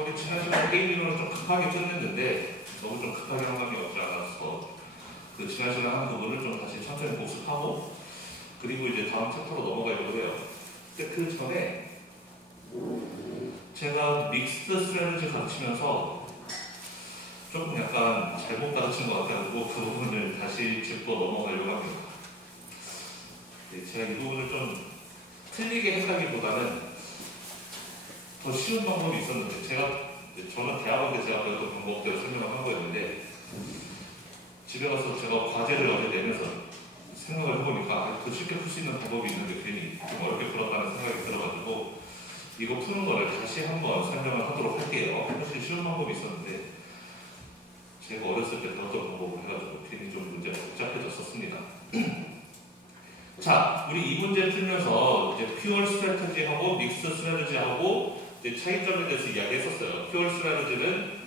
우리 지난 시간에 게임 이론을 좀 급하게 끝냈는데 너무 좀 급하게 한 감이 없지 않아서 그 지난 시간 한 부분을 좀 다시 천천히 복습하고 그리고 이제 다음 챕터로 넘어가려고 해요. 근데 그 전에 제가 믹스드 스트래티지 가르치면서 조금 약간 잘못 가르친 것 같아가지고 그 부분을 다시 짚고 넘어가려고 합니다. 제가 이 부분을 좀 틀리게 했다기보다는 더 쉬운 방법이 있었는데 저는 대학원 때 제가 배웠던 방법대로 설명을 한 거였는데 집에 가서 제가 과제를 어제 내면서 생각을 해보니까 더 쉽게 풀 수 있는 방법이 있는데 괜히 좀 어렵게 풀었다는 생각이 들어가지고 이거 푸는 거를 다시 한번 설명을 하도록 할게요. 사실 쉬운 방법이 있었는데 제가 어렸을 때 배웠던 방법을 해가지고 괜히 좀 문제가 복잡해졌었습니다. 자, 우리 이 문제 풀면서 이제 퓨어 스트래티지하고 믹스 스트래티지하고 이제 차이점에 대해서 이야기했었어요. 퓨어 스트래티지는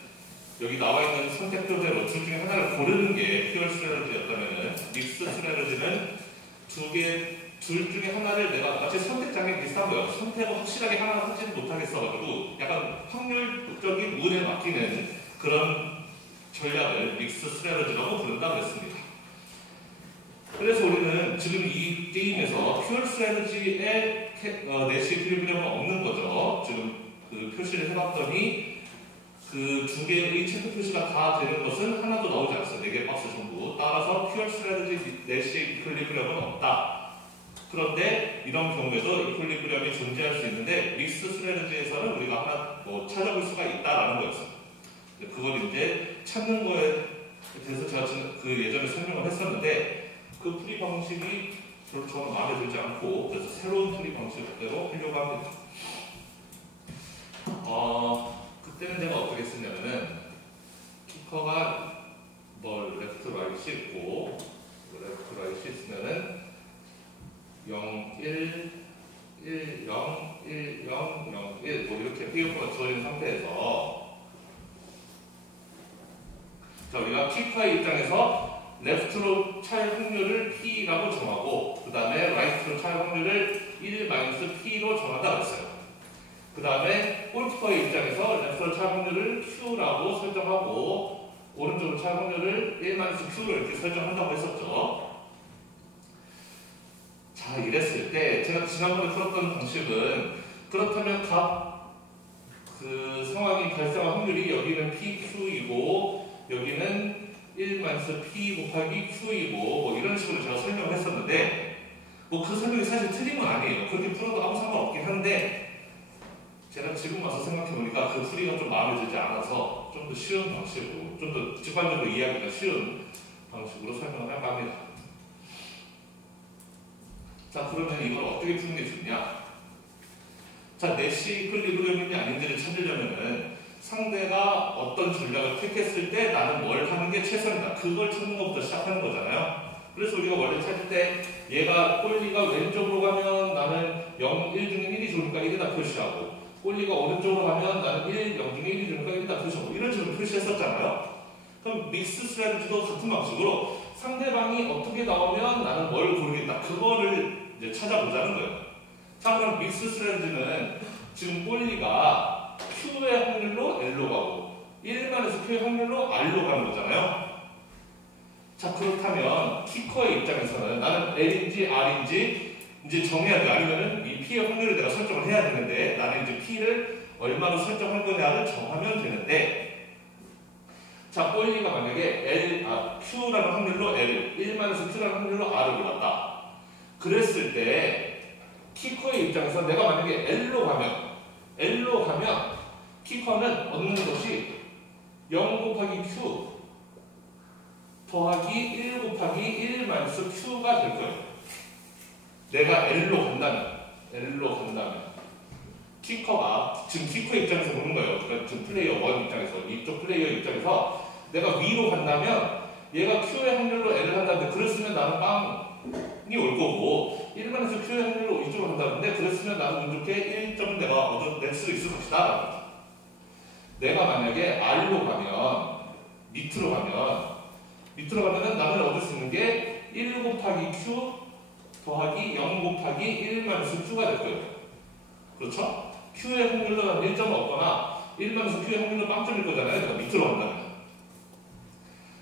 여기 나와 있는 선택표대로 둘 중에 하나를 고르는 게 퓨어 스트래티지였다면은 믹스 스트래티지는 둘 중에 하나를 내가 마치 선택장애 비슷한 거예요. 선택을 확실하게 하나 하지는 못하겠어가지고 약간 확률적인 운에 맡기는 그런 전략을 믹스 스트래티지라고 부른다고 했습니다. 그래서 우리는 지금 이 게임에서 퓨어 스트래티지에 내시 이퀄리브리엄은 없는 거죠. 지금 그 표시를 해봤더니 그 두 개의 체크 표시가 다 되는 것은 하나도 나오지 않았어요. 4개 박스 전부. 따라서 퓨어 스트래티지 내시 이퀄리브리엄은 없다. 그런데 이런 경우에도 이퀄리브리엄이 존재할 수 있는데 믹스 스트래티지에서는 우리가 하나 찾아볼 수가 있다라는 거였어요. 그걸 이제 찾는 거에 대해서 제가 그 예전에 설명을 했었는데 그 풀이 방식이 별로 저는 마음에 들지 않고 그래서 새로운 풀이 방식대로 하려고 합니다. 그때는 제가 어떻게 했냐면은 키커가 레프트 라이트 있고 레프트 라이트 있으면은 0, 1, 1, 0, 1, 0, 0, 1 뭐 이렇게 피어가 주어진 상태에서 자, 우리가 키커의 입장에서 레프트로 찰 확률을 P라고 정하고 그 다음에 라이트로 찰 확률을 1-P로 정한다고 했어요. 그 다음에 골키퍼의 입장에서 레프트로 찰 확률을 Q라고 설정하고 오른쪽으로 찰 확률을 1-Q로 이렇게 설정한다고 했었죠. 자, 이랬을 때 제가 지난번에 풀었던 방식은 그렇다면 각 그 상황이 발생할 확률이 여기는 PQ이고 여기는 1-P 곱하기 Q이고 뭐 이런 식으로 제가 설명을 했었는데 뭐 그 설명이 사실 틀린 건 아니에요. 그렇게 풀어도 아무 상관없긴 한데 제가 지금 와서 생각해보니까 그 풀이가 좀 마음에 들지 않아서 좀 더 쉬운 방식으로 좀 더 직관적으로 이해하기가 쉬운 방식으로 설명을 할까 합니다. 자, 그러면 이걸 어떻게 푸는 게 좋냐? 자, 내시 이퀄리브리엄인지 아닌지를 찾으려면은 상대가 어떤 전략을 택했을 때 나는 뭘 하는 게 최선이다. 그걸 찾는 것부터 시작하는 거잖아요. 그래서 우리가 원래 찾을 때 얘가 꼴리가 왼쪽으로 가면 나는 0, 1 중에 1이 좋으니까 1에다 표시하고 꼴리가 오른쪽으로 가면 나는 1, 0 중에 1이 좋으니까 1에다 표시하고 이런 식으로 표시했었잖아요. 그럼 믹스 스트래티지도 같은 방식으로 상대방이 어떻게 나오면 나는 뭘 고르겠다. 그거를 이제 찾아보자는 거예요. 자, 그럼 믹스 스트래티지는 지금 꼴리가 Q의 확률로 L로 가고 1-Q의 확률로 R로 가는 거잖아요. 자, 그렇다면 키커의 입장에서는 나는 L인지 R인지 이제 정해야 돼. 아니면은 이 P의 확률을 내가 설정을 해야 되는데 나는 이제 P를 얼마로 설정할 거냐를 정하면 되는데 자, 꼴리가 만약에 Q라는 확률로 L, 1-Q라는 확률로 R을 골랐다. 그랬을 때 키커의 입장에서 내가 만약에 L로 가면 키커는 얻는 것이 0 곱하기 Q 더하기 1 곱하기 1-Q가 될 거예요. 내가 L로 간다면 키커가 지금 키커의 입장에서 보는 거예요. 그러니까 지금 플레이어 1 입장에서 이쪽 플레이어 입장에서 내가 위로 간다면 얘가 Q의 확률로 L을 한다는데 그랬으면 나는 빵이 올 거고 1-Q의 확률로 이쪽으로 간다는데 그랬으면 나는 운 좋게 1점을 내가 얻어낼 수 있을 것이다. 내가 만약에 R로 가면 밑으로 가면은 나는 얻을 수 있는 게 1 곱하기 Q 더하기 0 곱하기 1-Q가 될 거예요. 그렇죠? Q의 확률로 1점을 얻거나 1-Q의 확률은 빵점일 거잖아요. 내가 밑으로 간다면.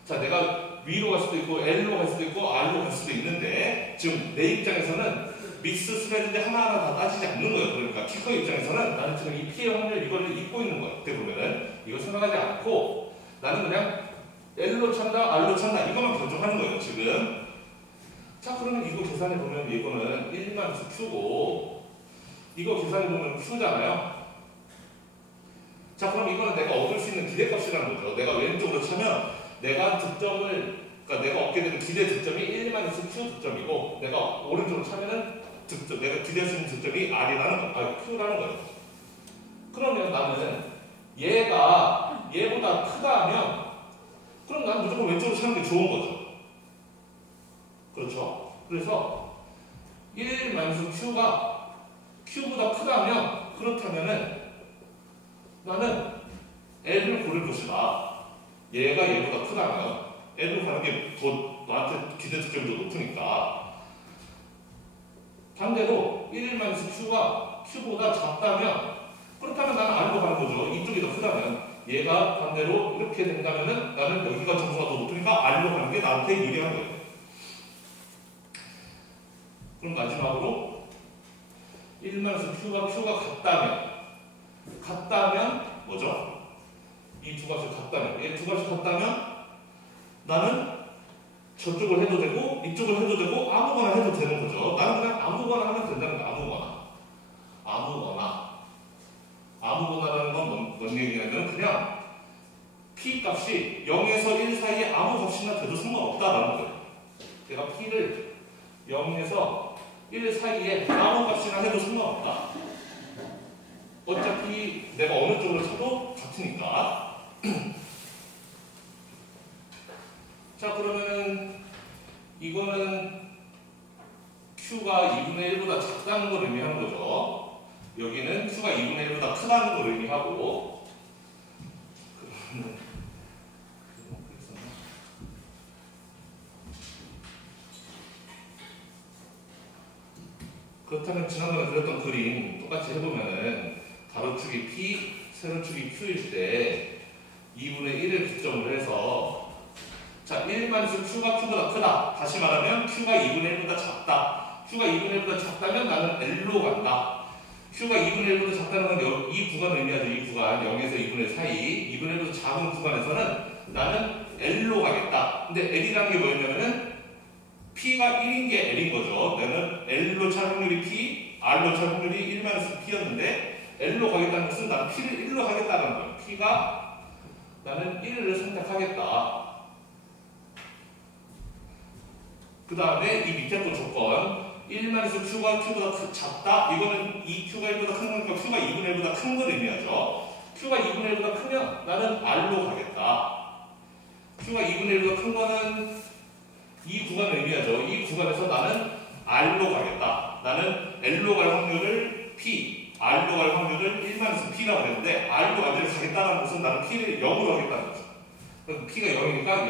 자, 내가 위로 갈 수도 있고 L로 갈 수도 있고 R로 갈 수도 있는데 지금 내 입장에서는 믹스 스레드인데 하나하나 다 따지지 않는 거예요. 그러니까 키커 입장에서는 나는 지금 이 P의 확률 이걸 잊고 있는 거예요. 그때 보면은 이거 생각하지 않고 나는 그냥 L로 찬다, R로 찬다 이것만 결정하는 거예요. 지금. 자, 그러면 이거 계산해 보면 이거는 1-Q고 이거 계산해 보면 Q잖아요. 자, 그럼 이거는 내가 얻을 수 있는 기대값이라는 거죠. 내가 왼쪽으로 차면 내가 득점을, 그러니까 내가 얻게 되는 기대 득점이 1-Q 득점이고, 내가 오른쪽으로 차면은 득점, 내가 기대할 수 있는 득점이 R이라는 거, Q라는 거예요. 그러면 나는 얘가 얘보다 크다 하면, 그럼 나는 무조건 왼쪽으로 차는 게 좋은 거죠. 그렇죠. 그래서 1-Q가 Q보다 크다면, 그렇다면은 나는 L을 고를 것이다. 얘가 얘보다 크다면 L을 가는 게 더 나한테 기대 득점이 더 높으니까. 반대로 1-Q가 Q보다 작다면 그렇다면 나는 R로 가는 거죠. 이쪽이 더 크다면. 얘가 반대로 이렇게 된다면은 나는 여기가 점수가 더 높으니까 R로 가는 게 나한테 유리한 거예요. 그럼 마지막으로 1-Q가 같다면 뭐죠? 이 두 값이 같다면, 얘 두 값이 같다면 나는 저쪽을 해도 되고 이쪽을 해도 되고 아무거나 해도 되는 거죠. 나는 그냥 아무거나 하면 된다는 거야. 아무거나라는 건 뭔 얘기냐면 그냥 P 값이 0에서 1 사이에 아무 값이나 돼도 상관없다라는 거예요. 제가 P를 0에서 1 사이에 아무 값이나 해도 상관없다. 어차피 내가 어느 쪽으로 쳐도 같으니까. 자, 그러면 이거는 Q가 2분의 1보다 작다는 걸 의미하는 거죠. 여기는 Q가 2분의 1보다 크다는 걸 의미하고. 그렇다면 지난번에 그렸던 그림 똑같이 해보면은 가로축이 P, 세로축이 Q일 때 2분의 1을 기점으로 해서 자, 1-Q가 Q보다 크다. 다시 말하면 Q가 2분의 1보다 작다. Q가 2분의 1보다 작다면 나는 L로 간다. Q가 2분의 1보다 작다는 건 이 구간을 의미하죠. 이 구간 0에서 2분의 1 사이 2분의 1보다 작은 구간에서는 나는 L로 가겠다. 근데 L이라는 게 뭐였냐면은 P가 1인 게 L인 거죠. 나는 L로 찰 확률이 P, R로 찰 확률이 1-P였는데 L로 가겠다는 것은 나는 P를 1로 하겠다는 거예요. P가 나는 1을 선택하겠다. 그 다음에 이 밑에 또 조건 1-Q가 Q보다 작다. 이거는 이 Q가 1보다 큰 거니까 Q가 2분의 1보다 큰 걸 의미하죠. Q가 2분의 1보다 크면 나는 R로 가겠다. Q가 2분의 1보다 큰 거는 이 구간을 의미하죠. 이 구간에서 나는 R로 가겠다. 나는 L로 갈 확률을 P, R로 갈 확률을 1-P라고 했는데 R로 완전히 가겠다는 것은 나는 P를 0으로 하겠다는 거죠. 그럼 P가 0이니까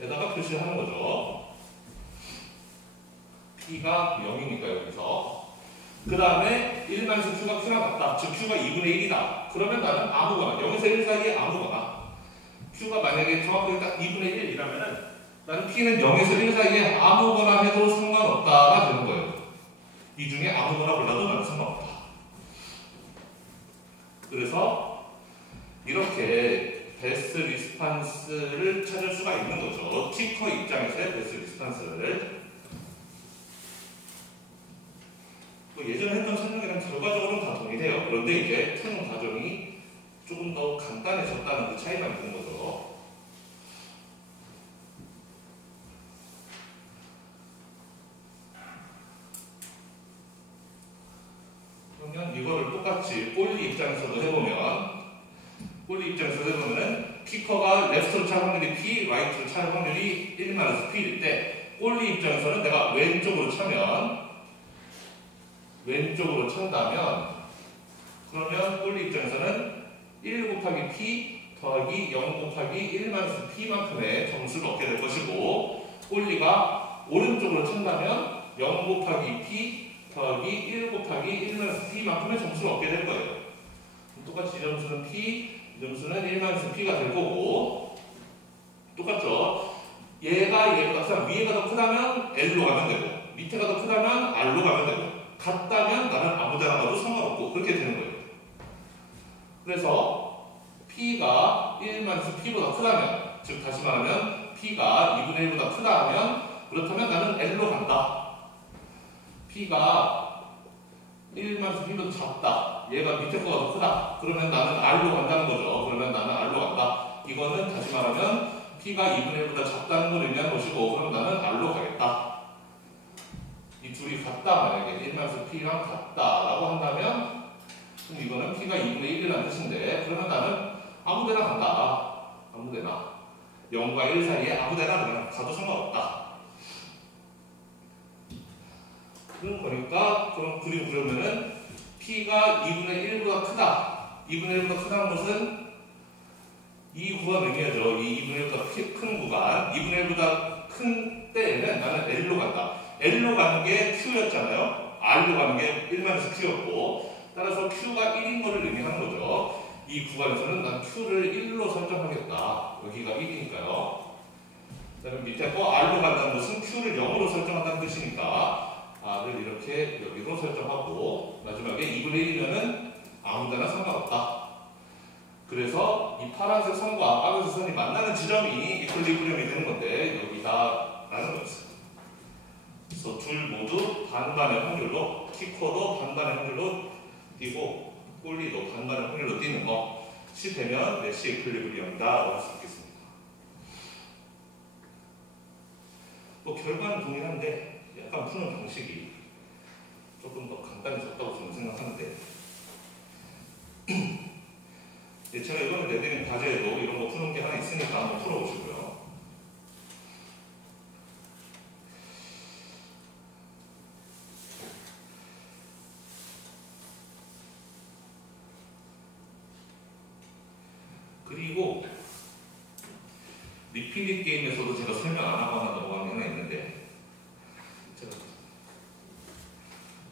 0에다가 표시를 하는 거죠. P가 0이니까 여기서. 그 다음에 1-Q가 Q랑 같다. 즉 Q가 2분의 1이다. 그러면 나는 아무거나 0에서 1 사이에 아무거나 Q가 만약에 정확하게 딱 2분의 1이라면은 나는 P는 0에서 1 사이에 아무거나 해도 상관없다가 되는 거예요. 이 중에 아무거나 골라도 나는 상관없다. 그래서 이렇게 베스트 리스판스를 찾을 수가 있는 거죠. 티커 입장에서의 베스트 리스판스를. 예전에 했던 설명이랑 결과적으로는 다 동일해요. 그런데 이제 푸는 과정이 조금 더 간단해졌다는 그 차이만 있는 거죠. 그러면 이거를 똑같이 볼리 입장에서도 해보면은 키커가 레프트로 찰 확률이 P, 라이트로 찰 확률이 1-P일 때 볼리 입장에서는 내가 왼쪽으로 찬다면 그러면 볼리 입장에서는 1 곱하기 P 더하기 0 곱하기 1-P만큼의 점수를 얻게 될 것이고, 볼리가 오른쪽으로 찬다면 0 곱하기 P 더하기 1 곱하기 1-P만큼의 점수를 얻게 될 거예요. 똑같이 이 점수는 P, 이 점수는 1-P가 될 거고, 똑같죠? 얘가 얘보다 크다면, 위에가 더 크다면 L로 가면 되고, 밑에가 더 크다면 R로 가면 되고, 같다면 나는 아무 데나 가도 상관없고, 그렇게 되는 거예요. 그래서 P가 1-P보다 크다면, 즉 다시 말하면 P가 2분의 1보다 크다 하면, 그렇다면 나는 L로 간다. P가 1-P보다 작다. 얘가 밑에 거가 더 크다. 그러면 나는 R로 간다는 거죠. 그러면 나는 R로 간다. 이거는 다시 말하면 P가 2분의 1보다 작다는 걸 의미하는 것이고, 그럼 나는 R로 가겠다. 이 둘이 같다. 만약에 1-P랑 같다라고 한다면, 그럼 이거는 P가 2분의 1이라는 뜻인데, 그러면 나는 아무 데나 간다. 아무 데나. 0과 1 사이에 아무 데나 그냥 가도 상관없다. 그런 거니까, 그럼 그림 그러면은 P가 2분의 1보다 크다. 2분의 1보다 크다는 것은 이 구간 의미하죠. 이 2분의 1보다 큰 구간. 2분의 1보다 큰 때에는 나는 L로 간다. L로 가는 게 Q였잖아요. R로 가는 게 1-Q였고, 따라서 Q가 1인 것을 의미하는 거죠. 이 구간에서는 난 Q를 1로 설정하겠다. 여기가 1이니까요. 그다음에 밑에 거 R로 간다는 것은 Q를 0으로 설정한다는 뜻이니까 R을 이렇게 여기로 설정하고, 마지막에 2분의 1이면은 아무데나 상관없다. 그래서 이 파란색 선과 빨간색 선이 만나는 지점이 이퀄리브리엄이 되는 건데, 여기다라는 거였어요. 그래서 둘 모두 반반의 확률로, T코도 반반의 확률로 뛰고, 꼴리도 반반의 확률로 뛰는 것이 되면 내시 이퀄리브리엄이다라고 할 수 있겠습니다. 뭐 결과는 동일한데 약간 푸는 방식이 조금 더 간단해졌다고 저는 생각하는데, 제가 이번에 내드린 과제에도 이런 거 푸는 게 하나 있으니까 한번 풀어보시고요. 그리고 리피릿 게임에서도 제가 설명 안 하고 하나 넘어간 게 하나 있는데, 제가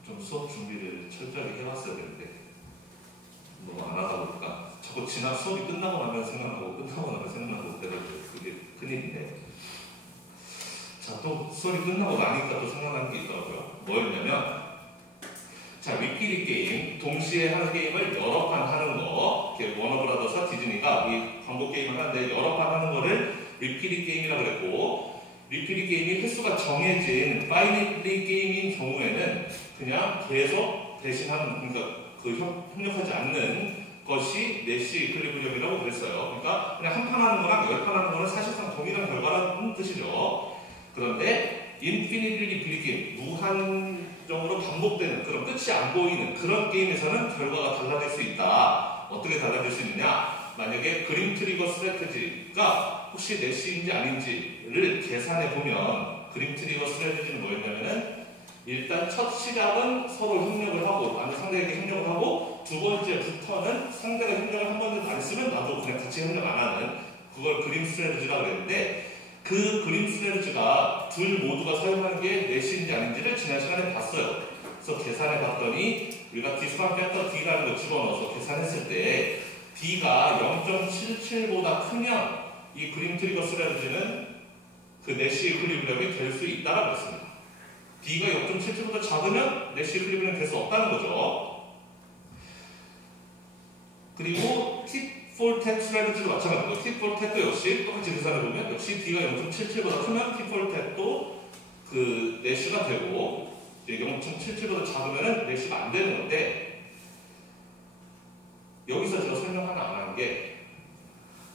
좀 수업 준비를 철저하게 해왔어야 되는데 너무 안 하다 보니까 자꾸 지난 수업이 끝나고 나면 생각나고 끝나고 나면 생각나고 그래서 그게 큰일인데, 자, 또 수업이 끝나고 나니까 또 생각나는 게 있더라고요. 뭐였냐면, 자, 리피릿 게임, 동시에 하는 게임을 여러 판 하는 거, 워너브라더스와 디즈니가 이 광고 게임을 하는데 여러 판 하는 거를 리피릿 게임이라고 그랬고, 리피릿 게임이 횟수가 정해진 바이너리 게임인 경우에는 그냥 계속 대신하는, 그러니까 그 협력하지 않는 것이 내시 이퀄리브리엄이라고 그랬어요. 그러니까 그냥 한 판 하는 거랑 10판 하는 거는 사실상 동일한 결과라는 뜻이죠. 그런데 인피니티 리피릿 게임, 무한정으로 반복되는, 그런 끝이 안 보이는 그런 게임에서는 결과가 달라질 수 있다. 어떻게 달라질 수 있느냐? 만약에 그림 트리거 스트래티지가 혹시 내시인지 아닌지를 계산해 보면, 그림 트리거 스트래티지는 뭐였냐면은, 일단 첫 시작은 서로 협력을 하고, 나는 상대에게 협력을 하고, 두 번째부터는 상대가 협력을 한 번도 안 쓰면 나도 그냥 같이 협력 안 하는, 그걸 그림 스트래티지라고 그랬는데, 그 그림 스트래티지가 둘 모두가 사용하는 게 내시인지 아닌지를 지난 시간에 봤어요. 그래서 계산해 봤더니 우리가 디스카운트 팩터 D라는 거 집어넣어서 계산했을 때 D가 0.77보다 크면 이 그림 트리거 스트래티지는 그 내시 이퀄리브리엄이 될 수 있다라고 했습니다. D가 0.77보다 작으면 내시 이퀄리브리엄이 될 수 없다는 거죠. 그리고 팁4 탭 스트래티지도 마찬가지고, 팁4 탭도 역시 똑같이 계산해보면 역시 D가 0.77보다 크면 팁4 탭도 그 내시가 되고, 0.77보다 작으면 내시가 안 되는 건데, 여기서 제가 설명 하나 안 하는 게,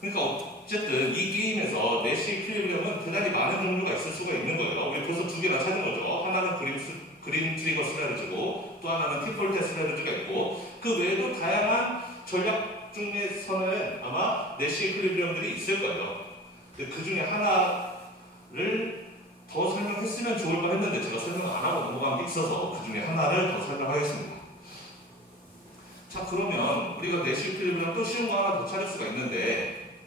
그러니까 어쨌든 이 게임에서 내시 이퀄리브리엄은 대단히 많은 종류가 있을 수가 있는 거예요. 우리 벌써 두 개나 찾은 거죠. 하나는 그림 트리거 스트래티지고, 또 하나는 팁4 탭 스트래티지가 있고, 그 외에도 다양한 전략 중에서는 아마 내시 이퀄리브리엄들이 있을 거예요. 그 중에 하나를 더 설명했으면 좋을 뻔 했는데 제가 설명 안 하고 넘어간 게 있어서 그 중에 하나를 더 설명하겠습니다. 자, 그러면 우리가 내시 이퀄리브리엄 또 쉬운 거 하나 더 찾을 수가 있는데,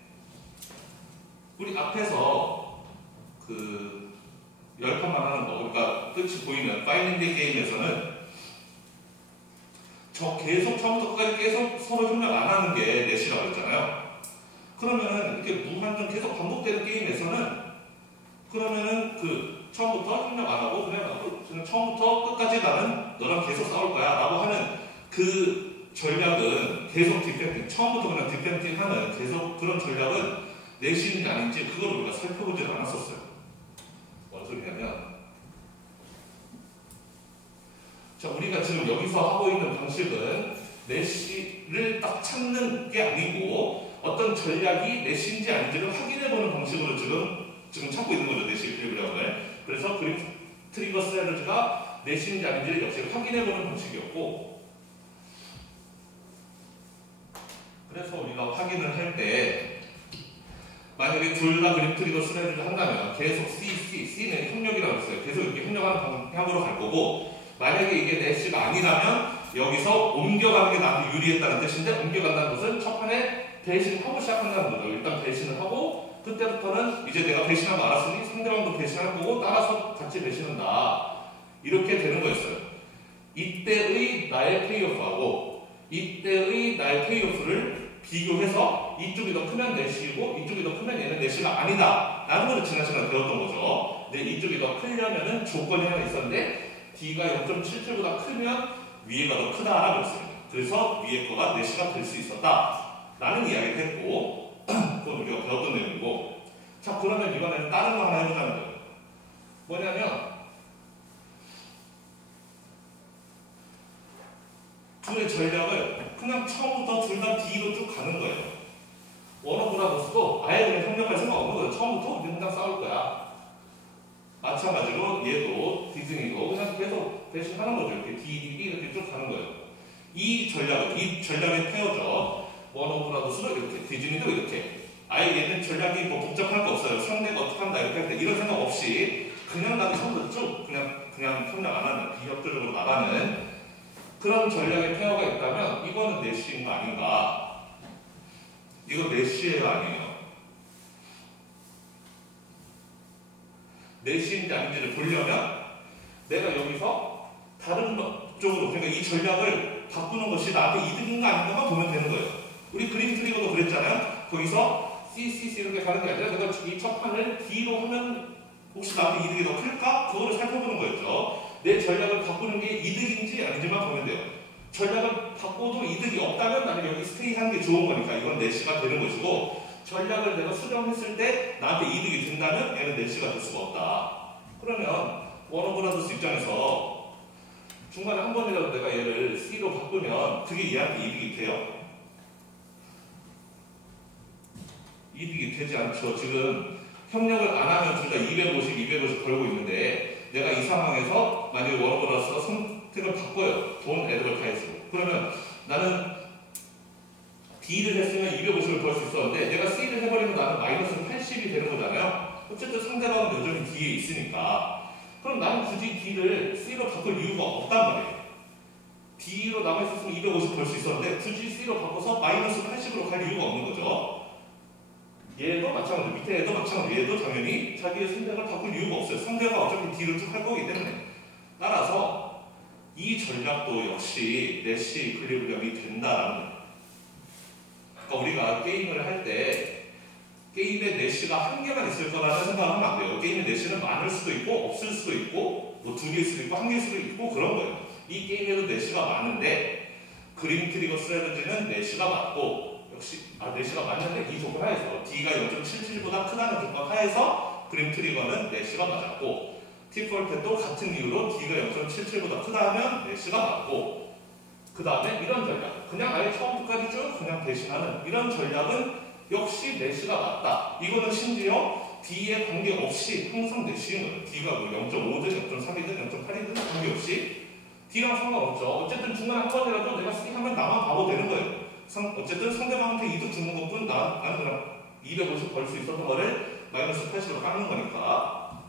우리 앞에서 그 10판만 하는 거, 그러니까 끝이 보이는 파이널리 게임에서는 계속 처음부터 끝까지 계속 서로 협력 안 하는 게 넷이라고 했잖아요. 그러면은 이렇게 무한정 계속 반복되는 게임에서는 그러면은 처음부터 협력 안 하고 그냥 처음부터 끝까지 나는 너랑 계속 싸울 거야 라고 하는 그 전략은 계속 디펜팅, 처음부터 그냥 디펜팅 하는 계속 그런 전략은 넷인지 아닌지 그걸 우리가 살펴보지 않았었어요. 뭔 소리냐면 자, 우리가 지금 여기서 하고 있는 방식은 넷을 딱 찾는 게 아니고 어떤 전략이 넷인지 아닌지를 확인해보는 방식으로 지금 찾고 있는 거죠. 넷이 이퀄리브리엄을. 그래서 그림 트리거 스트래티지가 넷인지 아닌지를 역시 확인해보는 방식이었고, 그래서 우리가 확인을 할 때 만약에 둘 다 그림 트리거 스트래티지를 한다면 계속 C는 협력이라고 했어요. 계속 이렇게 협력하는 방향으로 갈 거고, 만약에 이게 넷이가 아니라면 여기서 옮겨가는 게 나한테 유리했다는 뜻인데, 옮겨간다는 것은 첫 판에 배신하고 시작한다는 거죠. 일단 배신을 하고 그때부터는 이제 내가 배신한 거 알았으니 상대방도 배신할 거고 따라서 같이 배신한다. 이렇게 되는 거였어요. 이때의 나의 페이오프하고 이때의 나의 페이오프를 비교해서 이쪽이 더 크면 넷이고 이쪽이 더 크면 얘는 넷이가 아니다 라는 걸 지난 시간에 배웠던 거죠. 근데 이쪽이 더 크려면은 조건이 하나 있었는데 D가 0.77보다 크면 위에가 더 크다라고 했습니다. 그래서 위에 거가 넷이가 될 수 있었다 라는 이야기를 했고, 그건 우리가 배웠던 내용이고, 자, 그러면 이번에는 다른 거 하나 해보자는 거예요. 뭐냐면 둘의 전략을 그냥 처음부터 둘 다 D로 쭉 가는 거예요. 워너브라더스도 아예 그냥 협력할 생각 없는 거예요. 처음부터 우리 그냥 싸울 거야. 마찬가지로 얘도 디즈니도 그냥 계속 배신하는 거죠. 이렇게 D, D, D 이렇게 쭉 가는 거예요. 이 전략의 페어죠. 워너브라더스도 이렇게, 디즈니도 이렇게. 아예 얘는 전략이 뭐 복잡할 거 없어요. 상대가 어떻게 한다 이렇게 할 때 이런 생각 없이 그냥 나는 처음부터 쭉 그냥 협력 안 하는, 비협조적으로 나가는 그런 전략의 페어가 있다면 이거는 넷시인 거 아닌가? 이거 넷시예요, 아니에요? 넷시인지 아닌지를 보려면 내가 여기서 다른 쪽으로, 그러니까 이 전략을 바꾸는 것이 나한테 이득인가 아닌가만 보면 되는 거예요. 우리 그림 트리거도 그랬잖아요. 거기서 CCC 이렇게 가는 게 아니라 내가 이 첫 판을 D로 하면 혹시 나한테 이득이 더 클까? 그거를 살펴보는 거였죠. 내 전략을 바꾸는 게 이득인지 아닌지만 보면 돼요. 전략을 바꿔도 이득이 없다면 나는 여기 스테이 하는 게 좋은 거니까 이건 넷시가 되는 것이고, 전략을 내가 수정했을 때 나한테 이득이 된다면 얘는 넷시가 될 수가 없다. 그러면 워너브라더스 입장에서 중간에 한 번이라도 내가 얘를 C로 바꾸면 그게 얘한테 이득이 돼요? 이득이 되지 않죠. 지금 협력을 안 하면 둘 다 250 걸고 있는데 내가 이 상황에서 만약에 워너브라더스가 선택을 바꿔요. 돈 애드버타이즈로. 그러면 나는 D를 했으면 250을 벌 수 있었는데 내가 C를 해버리면 나는 마이너스 80이 되는 거잖아요. 어쨌든 상대방은 여전히 D에 있으니까. 그럼 나는 굳이 D를 C로 바꿀 이유가 없단 말이에요. D로 남아있었으면 250 벌 수 있었는데 굳이 C로 바꿔서 마이너스 80으로 갈 이유가 없는 거죠. 얘도 마찬가지, 밑에 얘도 마찬가지, 얘도 당연히 자기의 선택을 바꿀 이유가 없어요. 상대가 어차피 D를 쭉 할 거기 때문에. 따라서 이 전략도 역시 넷시 이퀄리브리엄이 된다라는 거예요. 그러니까 우리가 게임을 할 때 게임에 넷시가 한 개만 있을 거라는 생각을 하면 안 돼요. 게임에 넷시는 많을 수도 있고 없을 수도 있고 뭐 두 개일 수도 있고 한 개일 수도 있고 그런 거예요. 이 게임에도 넷시가 많은데 그림 트리거 스트래티지는 넷시가 맞고, 역시 넷시가 맞는데 이 조건 하에서 D가 0.77보다 크다는 조건 하에서 그림 트리거는 넷시가 맞았고, T4펜도 같은 이유로 D가 0.77보다 크다 하면 넷시가 맞고, 그 다음에 이런 전략, 그냥 아예 처음부터까지 쭉 그냥 배신하는 이런 전략은 역시 넷시가 맞다. 이거는 심지어 D에 관계없이 항상 넷시인 거예요. D가 뭐 0.5든 0.3이든 0.8이든 관계없이 D랑 상관없죠. 어쨌든 중간에 한 번이라도 내가 C 하면 나만 바보 되는 거예요. 어쨌든 상대방한테 이득 주는 것뿐 나는 그냥 250 벌 수 있었던 거를 마이너스 80으로 깎는 거니까.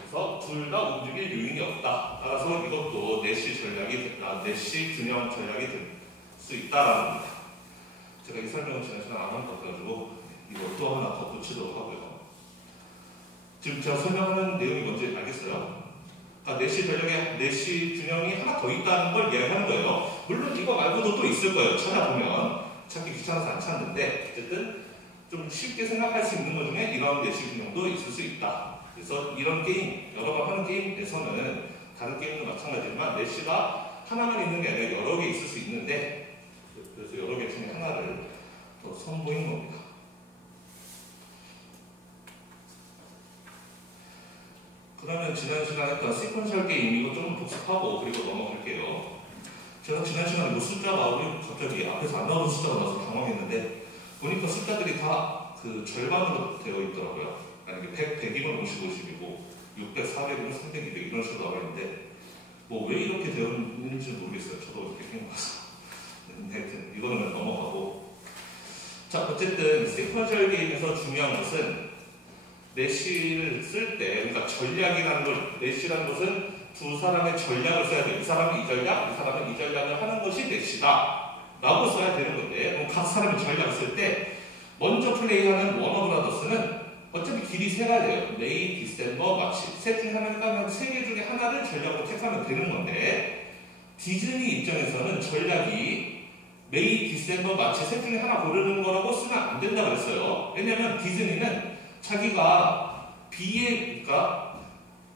그래서 둘 다 움직일 요인이 없다. 따라서 이것도 넷시 전략이 넷시 균형 전략이 될 수 있다라는 겁니다. 제가 이 설명을 지난 시간 안 한 것 같아가지고 이거 또 하나 덧붙이도록 하고요. 지금 제가 설명하는 내용이 뭔지 알겠어요? 그러니까 내시 전력에 내시 균형이 하나 더 있다는 걸 이야기하는 거예요. 물론 이거 말고도 또 있을 거예요. 찾아보면 찾기 귀찮아서 안 찾는데 어쨌든 좀 쉽게 생각할 수 있는 것 중에 이런 내시 균형도 있을 수 있다. 그래서 이런 게임, 여러 번 하는 게임에서는 다른 게임도 마찬가지지만 내시가 하나만 있는 게 아니라 여러 개 있을 수 있는데 그래서 여러 개 중에 하나를 더 선보인 겁니다. 그러면 지난 시간에 했던 시퀀셜 게임 이거 좀 복습하고 그리고 넘어갈게요. 제가 지난 시간에 뭐 숫자가 갑자기 앞에서 안 나오는 숫자가 나와서 당황했는데 보니까 숫자들이 다 그 절반으로 되어 있더라고요. 만약에 100, 100이면 50, 50이고 600, 400이면 300, 200 이런 식으로 나와 있는데 뭐 왜 이렇게 되어 있는지 모르겠어요. 저도 이렇게 게임 봐서. 하여튼 이거는 넘어가고 자 어쨌든 시퀀셜 게임에서 중요한 것은 내시를 쓸 때 그러니까 전략이라는 걸 내시라는 것은 두 사람의 전략을 써야 돼요. 이 사람은 이 전략, 이 사람은 이 전략을 하는 것이 내시다 라고 써야 되는 건데 그럼 각 사람의 전략을 쓸 때 먼저 플레이하는 워너브라더스는 어차피 길이 세가 돼요. 메이, 디셈버, 마치 셋 중에 하나니까 세 개 중에 하나를 전략으로 택하면 되는 건데 디즈니 입장에서는 전략이 메이, 디셈버, 마치 셋 중에 하나 고르는 거라고 쓰면 안 된다고 그랬어요. 왜냐면 디즈니는 자기가 B에, 그러니까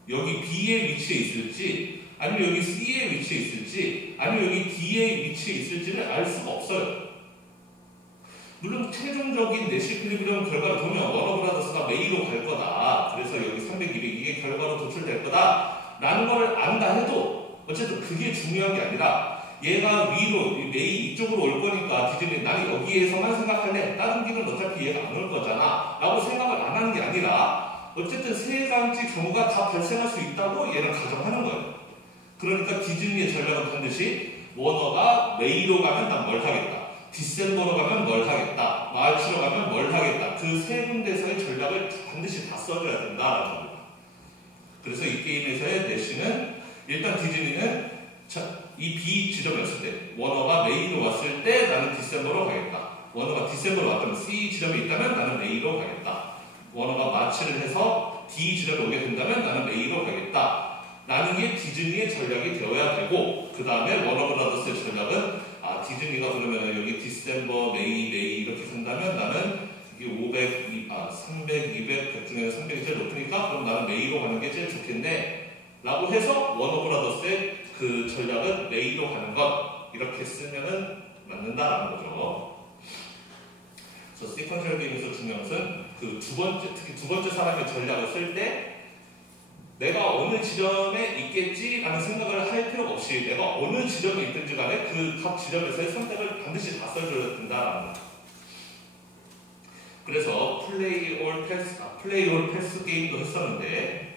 여기 B의 위치에 있을지 아니면 여기 C의 위치에 있을지 아니면 여기 D의 위치에 있을지를 알 수가 없어요. 물론 최종적인 내시 클리브리엄 결과를 보면 워너브라더스가 메이로 갈 거다. 그래서 여기 300, 200 이게 결과로 도출될 거다. 라는 걸 안다 해도 어쨌든 그게 중요한 게 아니라 얘가 위로 메이 이쪽으로 올 거니까 디즈니 나는 여기에서만 생각할래. 다른 길은 어차피 얘가 안 올 거잖아. 라고 생각을 안 하는 게 아니라 어쨌든 세 가지 경우가 다 발생할 수 있다고 얘는 가정하는 거예요. 그러니까 디즈니의 전략은 반드시 워너가 메이로 가면 난 뭘 하겠다. 디셈버로 가면 뭘 하겠다. 마르치로 가면 뭘 하겠다. 그 세 군데서의 전략을 반드시 다 써줘야 된다라는 겁니다. 그래서 이 게임에서의 내시는 일단 디즈니는 이 B 지점이었을 때 워너가 메이로 왔을 때 나는 디셈버로 가겠다. 워너가 디셈버로 왔다면 C 지점에 있다면 나는 메이로 가겠다. 워너가 마치를 해서 D 지점에 오게 된다면 나는 메이로 가겠다. 라는 게 디즈니의 전략이 되어야 되고 그 다음에 워너브라더스의 전략은 디즈니가 그러면 여기 디셈버, 메이 이렇게 쓴다면 나는 이게 500, 300, 200, 100 중에서 300이 제일 높으니까 그럼 나는 메이로 가는 게 제일 좋겠네 라고 해서 워너브라더스의 그 전략은 메이로 가는 것 이렇게 쓰면은 맞는다라는 거죠. 그래서 시퀀셜 게임에서 중요한 것은 그 특히 두 번째 사람의 전략을 쓸 때 내가 어느 지점에 있겠지라는 생각을 할 필요가 없이 내가 어느 지점에 있든지 간에 그 각 지점에서의 선택을 반드시 다 써줘야 된다라는 거죠. 그래서 플레이 올 패스 게임도 했었는데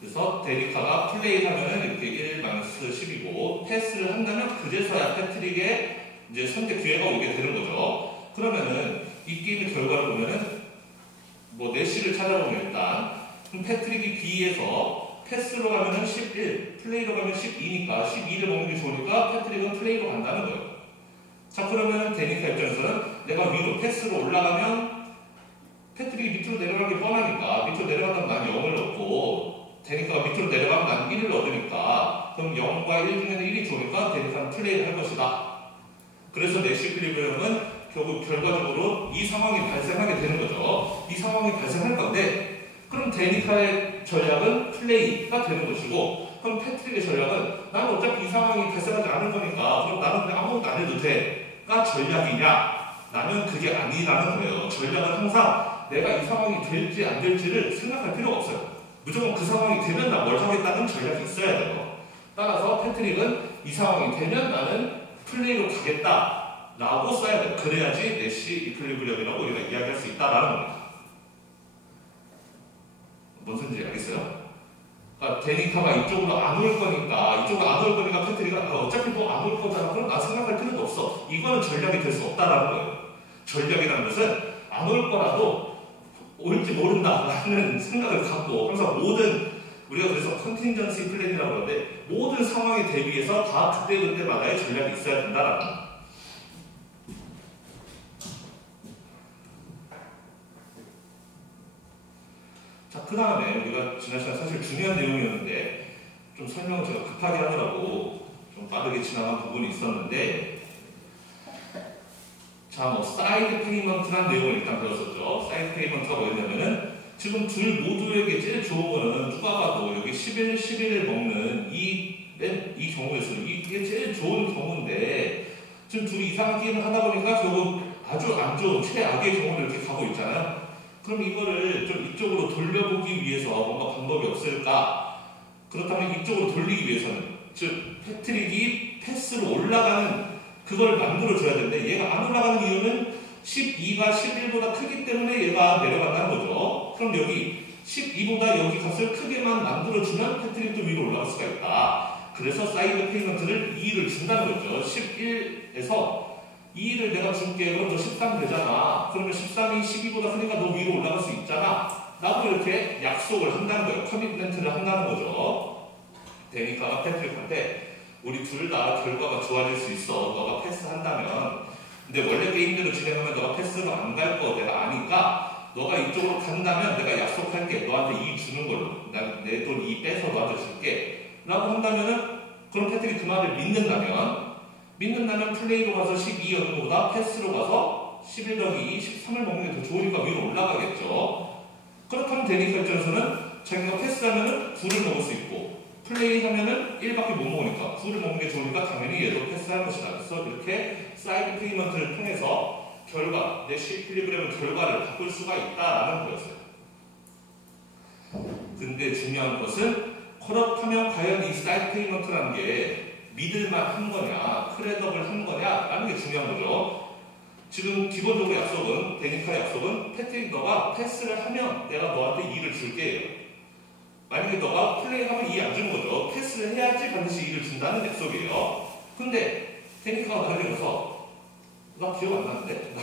그래서 데리카가 플레이하면은 이렇게 1-10이고 패스를 한다면 그제서야 패트릭의 이제 선택 기회가 오게 되는 거죠. 그러면은 이 게임의 결과를 보면은 뭐 내시를 찾아보면 일단 패트릭이 B에서 패스로 가면은 11, 플레이로 가면 12니까 12를 먹는 게 좋으니까 패트릭은 플레이로 간다는 거예요. 자 그러면 데니카 입장에서는 내가 위로 패스로 올라가면 패트릭이 밑으로 내려가는 게 뻔하니까 밑으로 내려가면 난 0을 넣고 데니카가 밑으로 내려가면 난 1을 얻으니까 그럼 0과 1 중에는 1이 좋으니까 데니카는 플레이를 할 것이다. 그래서 내시 클리브리엄은 결국 결과적으로 이 상황이 발생하게 되는 거죠. 이 상황이 발생할 건데 그럼 데니카의 전략은 플레이가 되는 것이고 그럼 패트릭의 전략은 나는 어차피 이 상황이 발생하지 않을 거니까 그럼 나는 그냥 아무것도 안 해도 돼가 전략이냐? 나는 그게 아니라는 거예요. 전략은 항상 내가 이 상황이 될지 안 될지를 생각할 필요가 없어요. 무조건 그 상황이 되면 나 뭘 하겠다는 전략이 있어야 돼요. 따라서 패트릭은 이 상황이 되면 나는 플레이로 가겠다 라고 써야 돼요. 그래야지 내시 이클리브리엄이라고 우리가 이야기할 수 있다라는 겁니다. 뭔 소리인지 알겠어요? 그러니까 데니카가 이쪽으로 안 올 거니까 패트릭은 어차피 뭐 안 올 거잖아. 그럼 나 생각할 필요도 없어. 이거는 전략이 될 수 없다라는 거예요. 전략이라는 것은 안 올 거라도 올지 모른다라는 생각을 갖고 항상 우리가 그래서 컨틴전시 플랜이라고 하는데 모든 상황에 대비해서 다 그때그때마다의 전략이 있어야 된다라는 거예요. 자 그 다음에 우리가 지난 시간 사실 중요한 내용이었는데 좀 설명을 제가 급하게 하느라고 좀 빠르게 지나간 부분이 있었는데, 자, 뭐 사이드 페이먼트라는 내용을 일단 배웠었죠. 사이드 페이먼트가 뭐였냐면은 지금 둘 모두에게 제일 좋은 거는 누가 봐도 여기 11, 11을 먹는 이 경우에서는 이게 제일 좋은 경우인데, 지금 둘이 이상한 게임을 하다 보니까 결국 아주 안 좋은 최악의 경우를 이렇게 가고 있잖아요. 그럼 이거를 좀 이쪽으로 돌려보기 위해서 뭔가 방법이 없을까? 그렇다면 이쪽으로 돌리기 위해서는, 즉 패트릭이 패스로 올라가는 그걸 만들어줘야 되는데, 얘가 안 올라가는 이유는 12가 11보다 크기 때문에 얘가 내려간다는 거죠. 그럼 여기 12보다 여기 값을 크게만 만들어주면 패트릭도 위로 올라갈 수가 있다. 그래서 사이드 페이먼트를 2를 준다는 거죠. 11에서 2를 내가 줄게. 그럼 너 13 되잖아. 그러면 13이 12보다 크니까 너 위로 올라갈 수 있잖아. 라고 이렇게 약속을 한다는 거예요. 커미트먼트를 한다는 거죠. 데니카가 패트릭한테 우리 둘 다 결과가 좋아질 수 있어. 너가 패스한다면. 근데 원래 게임대로 진행하면 너가 패스로 안 갈 거 내가 아니까 너가 이쪽으로 간다면 내가 약속할게. 너한테 2 주는 걸로. 내 돈 2 빼서 너한테 줄게. 라고 한다면은, 그럼 패트릭이 그 말을 믿는다면 플레이로 가서 12 얻는 것보다 패스로 가서 11 더하기 2, 13을 먹는 게 더 좋으니까 위로 올라가겠죠. 그렇다면 데니카 입장에서는 자기가 패스하면은 9를 먹을 수 있고, 플레이하면은 1밖에 못 먹으니까 9를 먹는 게 좋으니까 당연히 얘도 패스할 것이다. 그래서 이렇게 사이드 페이먼트를 통해서 결과, 내시 이퀄리브리엄 결과를 바꿀 수가 있다라는 거였어요. 근데 중요한 것은, 그렇다면 과연 이 사이드 페이먼트라는 게 믿을만 한 거냐, 크레더블 한 거냐 라는 게 중요한 거죠. 지금 기본적으로 약속은, 데니카의 약속은 패트릭 너가 패스를 하면 내가 너한테 2를 줄게. 만약에 너가 플레이하면 2 안 주는 거죠. 패스를 해야지 반드시 2를 준다는 약속이에요. 근데 데니카가 나를 들어서 나 기억 안 나는데?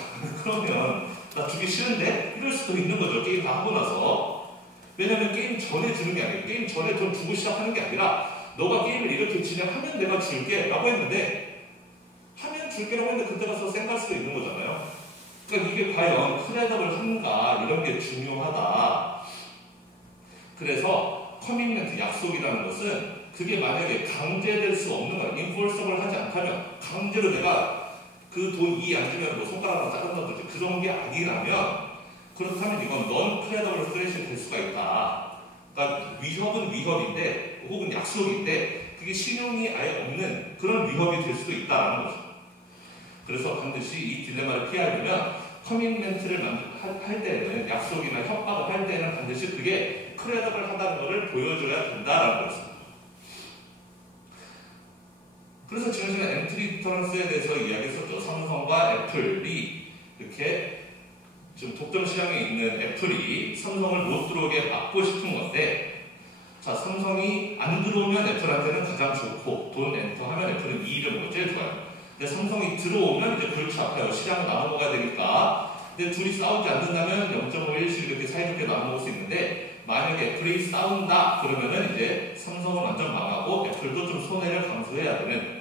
그러면 나 주기 싫은데? 이럴 수도 있는 거죠. 게임 다 하고 나서. 왜냐면 게임 전에 주는 게 아니에요. 게임 전에 돈 주고 시작하는 게 아니라 너가 게임을 이렇게 진행하면 내가 줄게 라고 했는데, 하면 줄게 라고 했는데 그때 가서 쌩갈 수도 있는 거잖아요. 그러니까 이게 과연 크레더블 한가 이런 게 중요하다. 그래서 커미트먼트 약속이라는 것은 그게 만약에 강제될 수 없는 거야. 인포서블 하지 않다면, 강제로 내가 그 돈 2 안 주면 뭐 손가락으로 자른다든지 그런 게 아니라면, 그렇다면 이건 넌 크레더블 스트레이션이 될 수가 있다. 그러니까 위협은 위협인데, 혹은 약속인데, 그게 신용이 아예 없는 그런 위협이 될 수도 있다는 거죠. 그래서 반드시 이 딜레마를 피하려면 커미트먼트를 할 때는, 약속이나 협박을 할 때는 반드시 그게 크레더블 하다는 것을 보여줘야 된다는 것입니다. 그래서 지난 시간에 엔트리 디터런스에 대해서 이야기했었죠. 삼성과 애플이 이렇게 지금 독점 시장에 있는 애플이 삼성을 못 들어오게 막고 싶은 건데, 자, 삼성이 안 들어오면 애플한테는 가장 좋고, 돈 엔터 하면 애플은 이익을 먹고 제일 좋아요. 근데 삼성이 들어오면 이제 골치 아파요. 시장을 나눠 먹어야 되니까. 근데 둘이 싸우지 않는다면 0.51씩 이렇게 사이좋게 나눠 먹을 수 있는데, 만약에 애플이 싸운다 그러면은 이제 삼성은 완전 망하고 애플도 좀 손해를 감수해야 되는.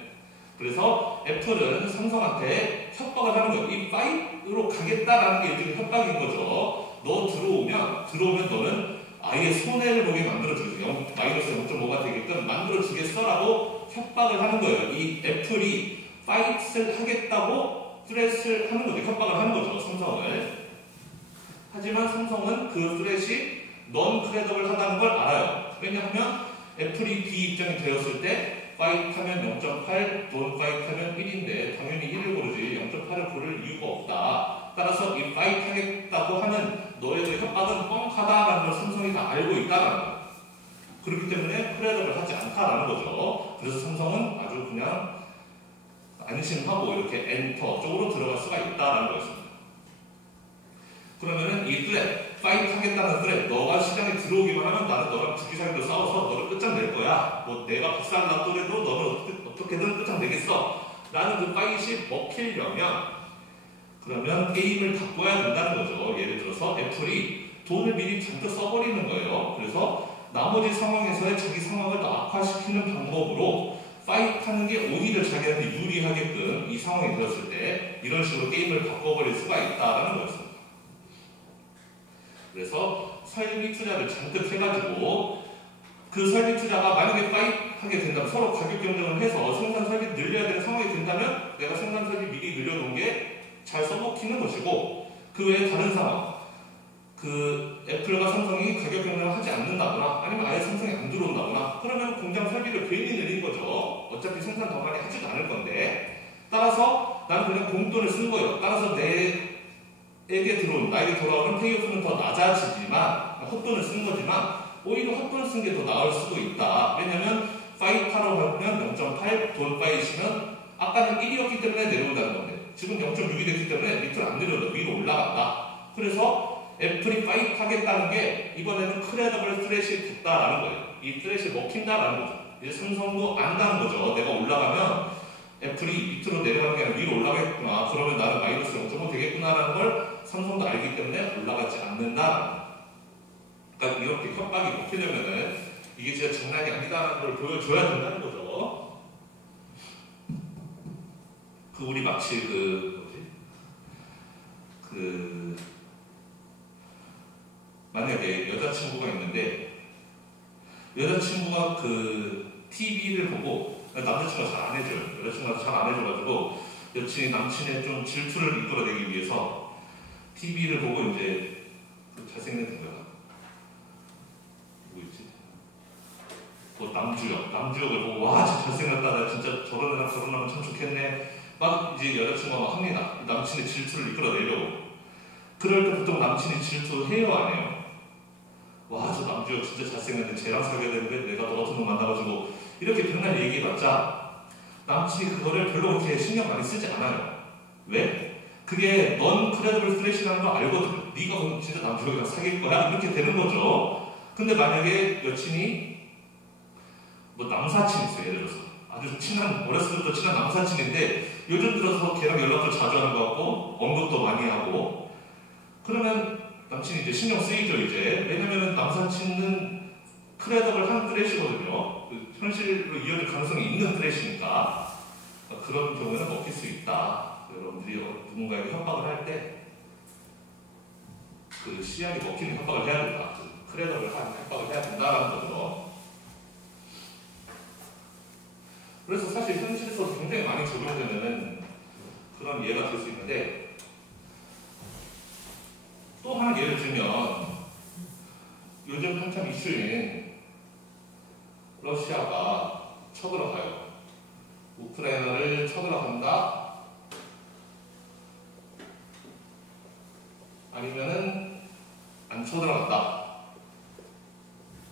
그래서 애플은 삼성한테 협박을 하는 거예요. 이 파이트로 가겠다라는 게 일종의 협박인 거죠. 너 들어오면 너는 아예 손해를 보게 만들어주겠어. 마이너스 0.5가 되게끔 만들어주겠어라고 협박을 하는 거예요. 이 애플이 파이트를 하겠다고 스트레스를 하는 거죠. 협박을 하는 거죠. 삼성을. 하지만 삼성은 그 스트레스이 넌 크레더블 하다는 걸 알아요. 왜냐하면 애플이 B 입장이 되었을 때 파이트하면 0.8, 돈 파이트하면 1인데 당연히 1을 고르지 0.8을 고를 이유가 없다. 따라서 이 파이트 하겠다고 하는 너의 그 협박은 뻥하다라는 걸 삼성이 다 알고 있다라는 거예요. 그렇기 때문에 크레더블 하지 않다라는 거죠. 그래서 삼성은 아주 그냥 안심하고 이렇게 엔터 쪽으로 들어갈 수가 있다라는 것입니다. 그러면은 이 트랩, 파이트 하겠다는 트랩, 너가 시장에 들어오기만 하면 나는 너랑 주기사기로 싸워서 너를 끝장낼 거야. 뭐 내가 박살 났더라도 너는 어떻게든 끝장내겠어. 라는 그 파이트이 먹히려면, 그러면 게임을 바꿔야 된다는 거죠. 예를 들어서 애플이 돈을 미리 잔뜩 써버리는 거예요. 그래서 나머지 상황에서의 자기 상황을 더 악화시키는 방법으로 파이트하는 게 오히려 자기한테 유리하게끔 이 상황이 되었을 때 이런 식으로 게임을 바꿔버릴 수가 있다는 거였습니다. 그래서 설비 투자를 잔뜩 해가지고 그 설비 투자가 만약에 파이하게 된다면 서로 가격 경쟁을 해서 생산 설비를 늘려야 되는 상황이 된다면 내가 생산 설비 미리 늘려놓은 게 잘 써먹히는 것이고 그 외에 다른 상황 그 애플과 삼성이 가격 경쟁을 하지 않는다거나 아니면 아예 삼성이 안 들어온다거나 그러면 공장 설비를 괜히 늘린 거죠. 어차피 생산 더 많이 하지도 않을 건데 따라서 나는 그냥 공돈을 쓴 거예요. 따라서 나에게 돌아오는 페이오프는 더 낮아지지만 헛돈을 쓴 거지만 오히려 헛돈을 쓴 게 더 나을 수도 있다. 왜냐면 파이타로 하면 0.8, 돈 파이시면 아까는 1이었기 때문에 내려온다는 건데 지금 0.6이 됐기 때문에 밑으로 안 내려온다. 위로 올라간다. 그래서 애플이 파이트하겠다는 게 이번에는 크레더블 스레시 됐다라는 거예요. 이 스레시 먹힌다라는 거죠. 이제 삼성도 안다는 거죠. 내가 올라가면 애플이 밑으로 내려가는 게 아니라 위로 올라가겠구나. 그러면 나는 마이너스 0.5 되겠구나라는 걸 삼성도 알기 때문에 올라가지 않는다. 그러니까 이렇게 협박이 먹히려면은 이게 진짜 장난이 아니다라는 걸 보여줘야 된다는 거죠. 우리 마치 만약에 여자친구가 있는데 여자친구가 TV를 보고 남자친구가 잘 안 해줘요. 여자친구가 잘 안 해줘가지고 여친이 남친의 좀 질투를 이끌어내기 위해서 TV를 보고 이제 잘생긴 남자가 누구 있지? 남주혁을 보고 와 진짜 잘생겼다. 나 진짜 저런 애랑 결혼하면 참 좋겠네. 막 이제 여자친구가 막 합니다. 남친의 질투를 이끌어내려고. 그럴 때 보통 남친이 질투해요 안 해요? 와 저 남주혁 진짜 잘생겼는데 쟤랑 사귀어야 되는데 내가 너 같은 놈 만나가지고 이렇게 맨날 얘기해봤자 남친이 그거를 별로 그렇게 신경 많이 쓰지 않아요. 왜? 그게 넌 크레더블 스레시라는 거 알거든. 네가 그럼 진짜 남주혁이랑 사귈 거야? 이렇게 되는 거죠. 근데 만약에 여친이 남사친 있어요. 예를 들어서 아주 친한 어렸을 때부터 친한 남사친인데 요즘 들어서 걔랑 연락도 자주 하는 것 같고 언급도 많이 하고 그러면 남친이 이제 신경 쓰이죠. 이제 왜냐면은 남사친은 크레더블 한 트래시거든요. 현실로 이어질 가능성이 있는 트래시니까 그런 경우에는 먹힐 수 있다. 여러분들이 누군가에게 협박을 할 때 그 씨알이 먹히는 협박을 해야 된다. 크레더블 한 협박을 해야 된다라는 거죠. 그래서 사실 현실에서 굉장히 많이 적용되는 그런 예가 될 수 있는데 또 하나 예를 들면 요즘 한참 이슈인 러시아가 쳐들어가요. 우크라이나를 쳐들어간다 아니면은 안 쳐들어간다.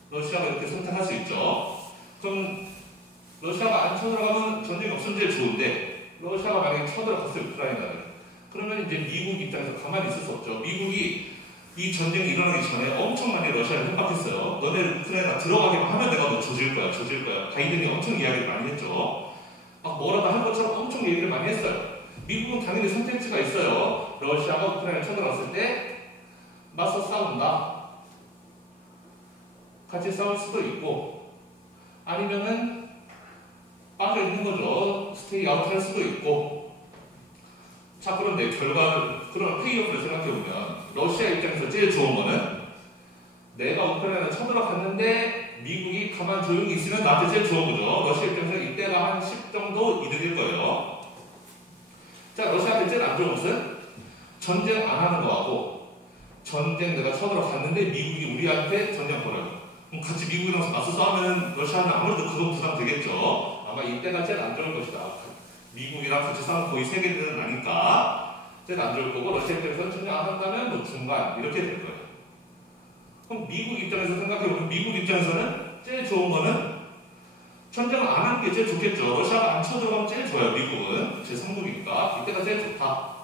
러시아가 이렇게 선택할 수 있죠. 그럼 러시아가 안 쳐들어가면 전쟁이 없으면 제일 좋은데 러시아가 만약에 쳐들어갔어요. 우크라이나를. 그러면 이제 미국 입장에서 가만히 있을 수 없죠. 미국이 이 전쟁이 일어나기 전에 엄청 많이 러시아를 협박했어요. 너네 우크라이나 들어가기만 하면 내가 너 조질 거야. 바이든이 엄청 이야기를 많이 했죠. 막 뭐라도 할 것처럼 엄청 얘기를 많이 했어요. 미국은 당연히 선택지가 있어요. 러시아가 우크라이나를 쳐들어갔을 때 맞서 싸운다. 같이 싸울 수도 있고 아니면은 빠져 있는 거죠. 스테이 아웃 할 수도 있고. 자, 그런데 그런 페이오프를 생각해보면 러시아 입장에서 제일 좋은 거는 내가 우크라이나 쳐들어갔는데 미국이 가만 조용히 있으면 나한테 제일 좋은 거죠. 러시아 입장에서 이때가 한 10 정도 이득일 거예요. 자, 러시아한테 제일 안 좋은 것은 전쟁 안 하는 거하고 전쟁 내가 쳐들어갔는데 미국이 우리한테 전쟁 벌여요. 그럼 같이 미국이랑 맞서 싸우면 러시아는 아무래도 그건 부담되겠죠. 아마 이때가 제일 안 좋을 것이다. 미국이랑 같이 싸우면 거의 세계대는 아니까 제일 안 좋을 거고 러시아 입장에서는 전쟁 안 한다면 중간 이렇게 될 거예요. 그럼 미국 입장에서 생각해보면 미국 입장에서는 제일 좋은 거는 전쟁을 안 하는 게 제일 좋겠죠. 러시아가 안 쳐들어가면 제일 좋아요. 미국은 제3국이니까 이때가 제일 좋다.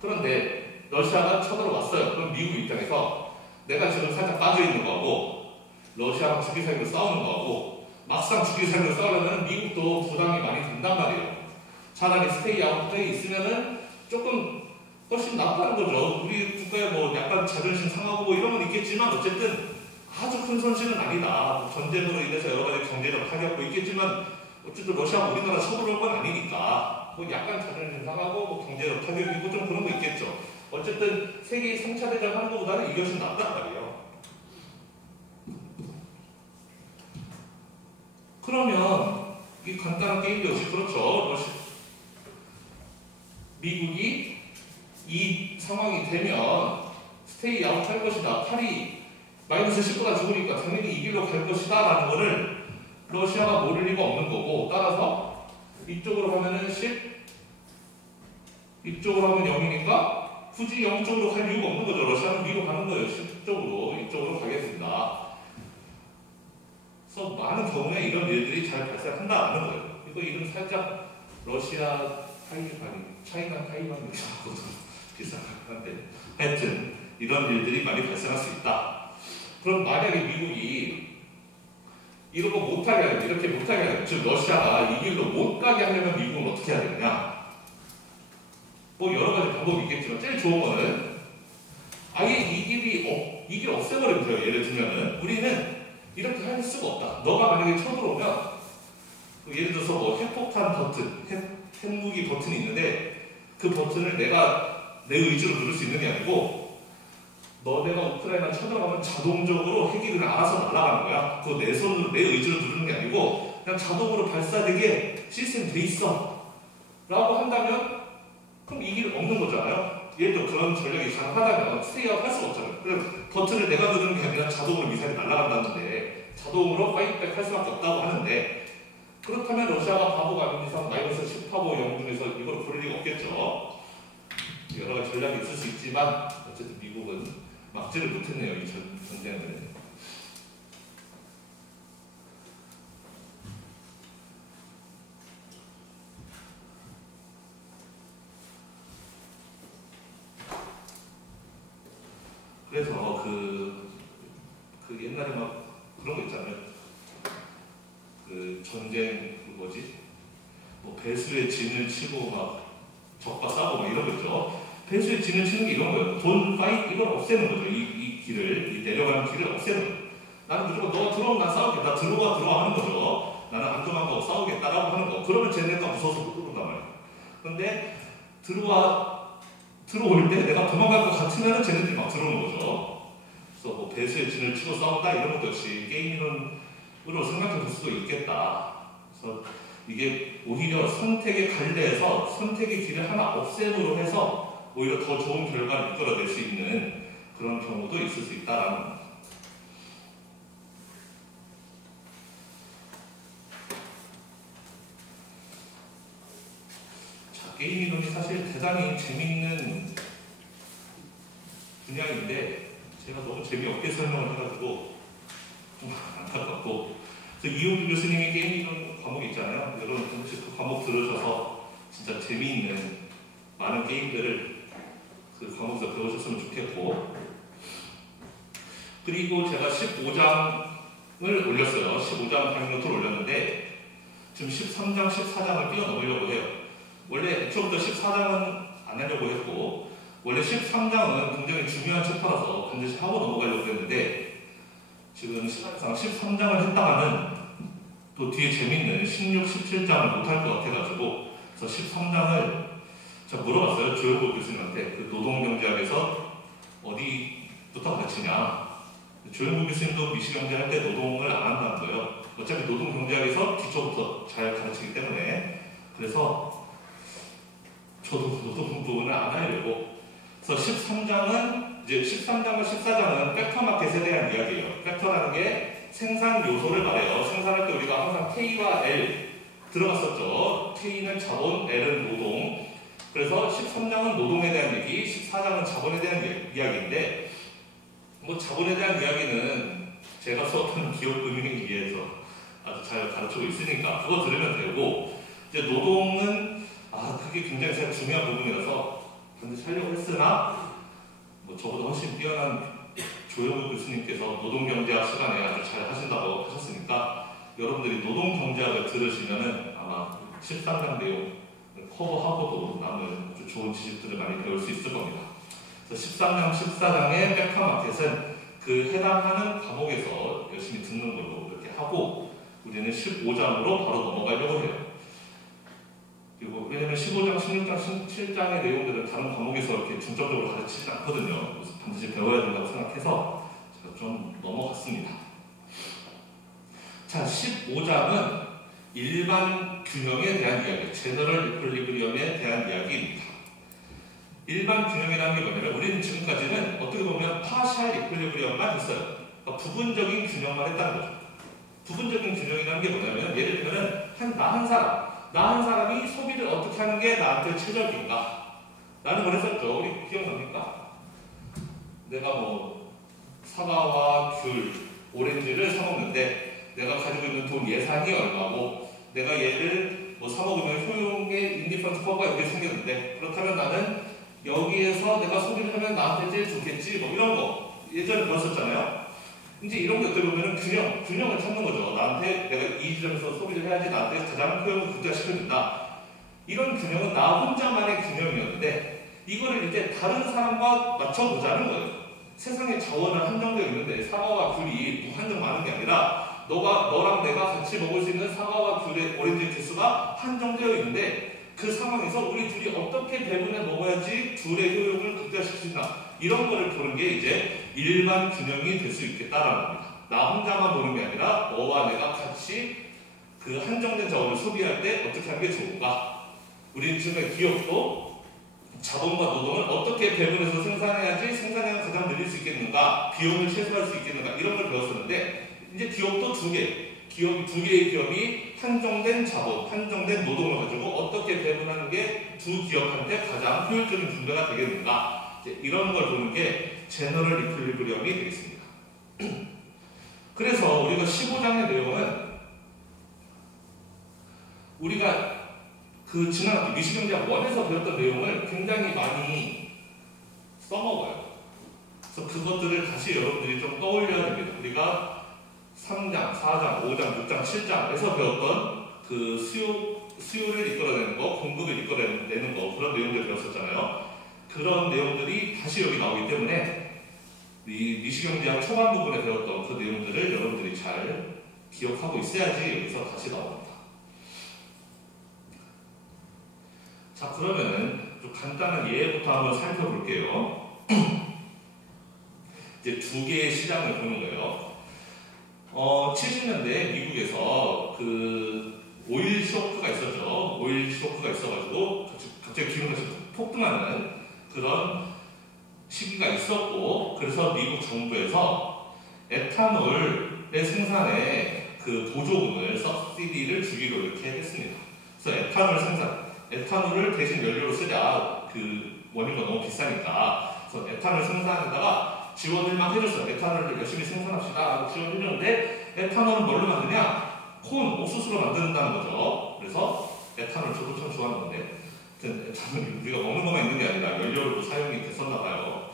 그런데 러시아가 쳐들어왔어요. 그럼 미국 입장에서 내가 지금 살짝 빠져있는 거하고 러시아랑 주기사기로 싸우는 거하고 막상 주기사기로 싸우려면 미국도 부담이 많이 된단 말이에요. 차라리 스테이 아웃에 있으면은 조금 훨씬 낫다는 거죠. 우리 국가에 뭐 약간 자존심 상하고 이런 건 있겠지만 어쨌든 아주 큰 손실은 아니다. 전쟁으로 인해서 여러 가지 경제적 타격도 있겠지만 어쨌든 러시아가 우리나라 쳐들어올 건 아니니까 뭐 약간 자존심 상하고 뭐 경제적 타격이 있고 좀 그런 거 있겠죠. 어쨌든 세계 3차 대전 하는 것보다는 이게 훨씬 낫단 말이에요. 그러면 이 간단한 게임도 역시 그렇죠. 미국이 이 상황이 되면 스테이 아웃 할 것이다. 팔이 마이너스 10보다 적으니까 당연히 이 길로 갈 것이다 라는 거를 러시아가 모를 리가 없는 거고, 따라서 이쪽으로 가면은 10, 이쪽으로 하면 0이니까 굳이 0쪽으로 갈 이유가 없는 거죠. 러시아는 위로 가는 거예요. 10쪽으로, 이쪽으로 가겠습니다. 그래서 많은 경우에 이런 일들이 잘 발생한다는 거예요. 이거 이름 살짝 러시아 타이완, 차이나 타이완이라고 비슷하긴 한데, 하여튼 이런 일들이 많이 발생할 수 있다. 그럼 만약에 미국이 이런 거 못하게 하려면, 이렇게 못하게 하려면, 즉 러시아가 이 길로 못 가게 하려면 미국은 어떻게 해야 되느냐? 뭐 여러 가지 방법이 있겠지만 제일 좋은 거는 아예 이 길 없애버리면 돼요. 예를 들면은 우리는 이렇게 할 수가 없다. 너가 만약에 쳐들어오면 예를 들어서 뭐 핵폭탄 버튼, 핵무기 버튼이 있는데 그 버튼을 내가 내 의지로 누를 수 있는 게 아니고 너네가 우크라이나 쳐들어가면 자동적으로 핵이 그냥 알아서 날아가는 거야. 그거 내 손으로 내 의지로 누르는 게 아니고 그냥 자동으로 발사되게 시스템 돼 있어 라고 한다면 그럼 이 길 없는 거잖아요. 예를 들어 그런 전략이 가능하다면 스테이아웃 할 수가 없잖아요. 그럼 버튼을 내가 누르는 게 아니라 자동으로 미사일이 날아간다는데 자동으로 파이트백 할 수밖에 없다고 하는데, 그렇다면 러시아가 바보가 아닌 이상 마이너스 10하고 0 중에서 이걸 고를 리가 없겠죠. 여러 가지 전략이 있을 수 있지만 어쨌든 미국은 막지를 못했네요. 이 전쟁을. 그래서 그 옛날에 막 그런 거 있잖아요. 그 전쟁 뭐 배수의 진을 치고 막 적과 싸고 막 이런 거 있죠. 배수의 진을 치는 게 이런 거예요. 돈 파이트 이걸 없애는 거죠. 이 길을, 이 내려가는 길을 없애는 거예요. 나는 무조건 너가 들어오면 난 싸우겠다. 들어와 하는 거죠. 나는 안 도망가고 싸우겠다라고 하는 거. 그러면 쟤네가 무서워서 못 들어온단 말이에요. 근데 들어올 때 내가 도망갈 것 같으면 쟤네들이 막 들어오는 거죠. 그래서 뭐 배수의 진을 치고 싸운다 이런 것도 역시 게임 이론으로 생각해 볼 수도 있겠다. 그래서 이게 오히려 선택의 갈래에서 선택의 길을 하나 없앰으로 해서 오히려 더 좋은 결과를 이끌어낼 수 있는 그런 경우도 있을 수 있다라는 겁니다. 게임 이론이 사실 대단히 재밌는 분야인데 제가 너무 재미없게 설명을 해가지고 좀 안타깝고, 그래서 이호규 교수님이 게임 이론 과목이 있잖아요. 여러분 한 번씩 그 과목 들으셔서 진짜 재미있는 많은 게임들을 그 과목에서 배우셨으면 좋겠고, 그리고 제가 15장을 올렸어요. 15장 강의노트를 올렸는데 지금 13장, 14장을 뛰어넘으려고 해요. 원래 애초부터 14장은 안 하려고 했고 원래 13장은 굉장히 중요한 챕터라서 반드시 하고 넘어가려고 했는데 지금 시간상 13장을 했다가는 또 뒤에 재밌는 16, 17장을 못할 것 같아가지고 그래서 13장을 제가 물어봤어요. 조영국 교수님한테 그 노동경제학에서 어디부터 가르치냐. 조영국 교수님도 미시경제 할 때 노동을 안 한다는 거예요. 어차피 노동경제학에서 기초부터 잘 가르치기 때문에. 그래서 저도 노동 부분을 안 하려고. 그래서 13장은 이제 13장과 14장은 팩터 마켓에 대한 이야기예요. 팩터라는 게 생산 요소를 말해요. 생산할 때 우리가 항상 K와 L 들어갔었죠. K는 자본, L은 노동. 그래서 13장은 노동에 대한 얘기, 14장은 자본에 대한 이야기인데, 뭐 자본에 대한 이야기는 제가 수업하는 기업금융위에서 아주 잘 가르치고 있으니까 그거 들으면 되고, 이제 노동은 그게 굉장히 제가 중요한 부분이라서 반드시 하려고 했으나 뭐 저보다 훨씬 뛰어난 조영우 교수님께서 노동경제학 시간에 아주 잘 하신다고 하셨으니까 여러분들이 노동경제학을 들으시면은 아마 13장 내용 커버하고도 남은 아주 좋은 지식들을 많이 배울 수 있을 겁니다. 그래서 13장, 14장의 팩터마켓은 그 해당하는 과목에서 열심히 듣는 걸로 이렇게 하고 우리는 15장으로 바로 넘어가려고 해요. 그리고 왜냐면 15장, 16장, 17장의 내용들은 다른 과목에서 이렇게 중점적으로 가르치진 않거든요. 그래서 반드시 배워야 된다고 생각해서 제가 좀 넘어갔습니다. 자, 15장은 일반 균형에 대한 이야기, 제너럴 이퀄리브리엄에 대한 이야기입니다. 일반 균형이라는 게 뭐냐면 우리는 지금까지는 어떻게 보면 파셜 이퀄리브리엄만 했어요. 그러니까 부분적인 균형만 했다는 거죠. 부분적인 균형이라는 게 뭐냐면 예를 들면 나 한 사람이 소비를 어떻게 하는 게 나한테 최적인가? 라는 걸 했었죠. 우리 기억납니까? 내가 뭐 사과와 귤, 오렌지를 사 먹는데 내가 가지고 있는 돈 예산이 얼마고 내가 얘를 뭐 사 먹으면 효용의 인디펀스 커브가 여기 생겼는데 그렇다면 나는 여기에서 내가 소비를 하면 나한테 제일 좋겠지 뭐 이런 거 예전에 배웠었잖아요. 이제 이런 게 어떻게 보면 균형을 찾는 거죠. 나한테 내가 이 지점에서 소비를 해야지 나한테 가장 효용을 극대화시켜준다. 이런 균형은 나 혼자만의 균형이었는데 이거를 이제 다른 사람과 맞춰보자는 거예요. 세상에 자원은 한정되어 있는데 사과와 귤이 무한정 많은 게 아니라 너랑 내가 같이 먹을 수 있는 사과와 귤의 오렌지 개수가 한정되어 있는데 그 상황에서 우리 둘이 어떻게 배분해 먹어야지 둘의 효용을 극대화시키나 이런 거를 보는 게 이제 일반 균형이 될 수 있겠다라는 겁니다. 나 혼자만 보는 게 아니라 너와 내가 같이 그 한정된 자원을 소비할 때 어떻게 하는 게 좋은가? 우리는 지금의 기업도 자본과 노동을 어떻게 배분해서 생산해야지 생산량을 가장 늘릴 수 있겠는가? 비용을 최소화할 수 있겠는가? 이런 걸 배웠었는데 이제 기업도 두 개의 기업이 한정된 자본, 한정된 노동을 가지고 어떻게 배분하는 게 두 기업한테 가장 효율적인 분배가 되겠는가? 이런 걸 보는 게 제너럴 이퀄리브리엄이 되겠습니다. 그래서 우리가 15장의 내용은 우리가 그 지난 학기 미시경제학 1에서 배웠던 내용을 굉장히 많이 써먹어요. 그래서 그것들을 다시 여러분들이 좀 떠올려야 됩니다. 우리가 3장, 4장, 5장, 6장, 7장에서 배웠던 그 수요를 이끌어내는 거, 공급을 이끌어내는 거 그런 내용들 배웠었잖아요. 그런 내용들이 다시 여기 나오기 때문에 이 미시경제학 초반 부분에 배웠던 그 내용들을 여러분들이 잘 기억하고 있어야지 여기서 다시 나옵니다. 자, 그러면은 좀 간단한 예부터 한번 살펴볼게요. 이제 두 개의 시장을 보는 거예요. 70년대 미국에서 그 오일 쇼크가 있었죠. 오일 쇼크가 있어가지고 갑자기 기름값이 폭등하는 그런 시기가 있었고, 그래서 미국 정부에서 에탄올의 생산에 그 보조금을, 서시디를 주기로 이렇게 했습니다. 그래서 에탄올을 대신 연료로 쓰자. 그 원유가 너무 비싸니까. 그래서 에탄올 생산에다가 지원을 막 해줬어요. 에탄올을 열심히 생산합시다 라고 지원해줬는데 에탄올은 뭘로 만드냐? 옥수수로 만든다는 거죠. 그래서 에탄올 저도 참 좋아하는 건데 에탄올이 우리가 먹는 것만 있는 게 아니라 연료로 사용이 됐었나 봐요.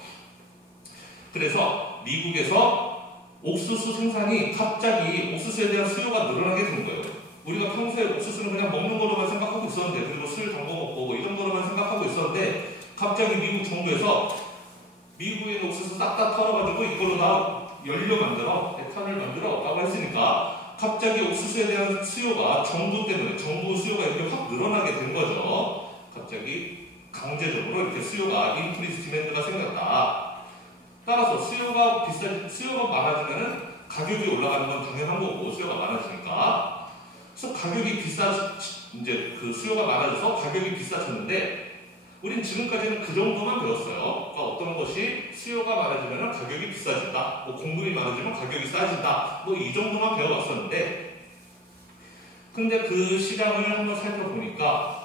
그래서 미국에서 옥수수 생산이 갑자기 옥수수에 대한 수요가 늘어나게 된 거예요. 우리가 평소에 옥수수는 그냥 먹는 거로만 생각하고 있었는데, 그리고 술 담궈 먹고 뭐 이 정도로만 생각하고 있었는데 갑자기 미국 정부에서 미국에 있는 옥수수 싹 다 털어가지고 이걸로 다 연료 만들어, 에탄올 만들어 라고 했으니까 갑자기 옥수수에 대한 수요가 정부 때문에, 정부 수요가 이렇게 확 늘어나게 된 거죠. 갑자기 강제적으로 이렇게 수요가, 인크리스 디맨드가 생겼다. 따라서 수요가 많아지면은 가격이 올라가는 건 당연한 거고, 수요가 많아지니까. 그래서 이제 그 수요가 많아져서 가격이 비싸졌는데, 우린 지금까지는 그 정도만 배웠어요. 그러니까 어떤 것이 수요가 많아지면 가격이 비싸진다, 뭐 공급이 많아지면 가격이 싸진다, 뭐 이 정도만 배워왔었는데, 근데 그 시장을 한번 살펴보니까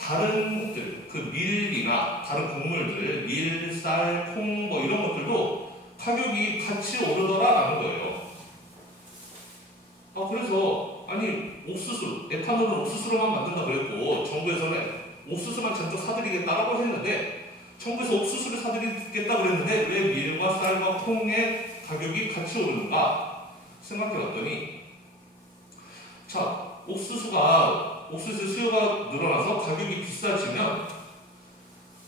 다른 것들, 그 밀이나 다른 곡물들, 밀, 쌀, 콩 뭐 이런 것들도 가격이 같이 오르더라라는 거예요. 그래서 아니 에탄올은 옥수수로만 만든다 그랬고 정부에서는 옥수수만 전적 사들이겠다라고 했는데, 정부에서 옥수수를 사들이겠다고 그랬는데 왜 밀과 쌀과 콩의 가격이 같이 오르는가 생각해봤더니, 자, 옥수수 수요가 늘어나서 가격이 비싸지면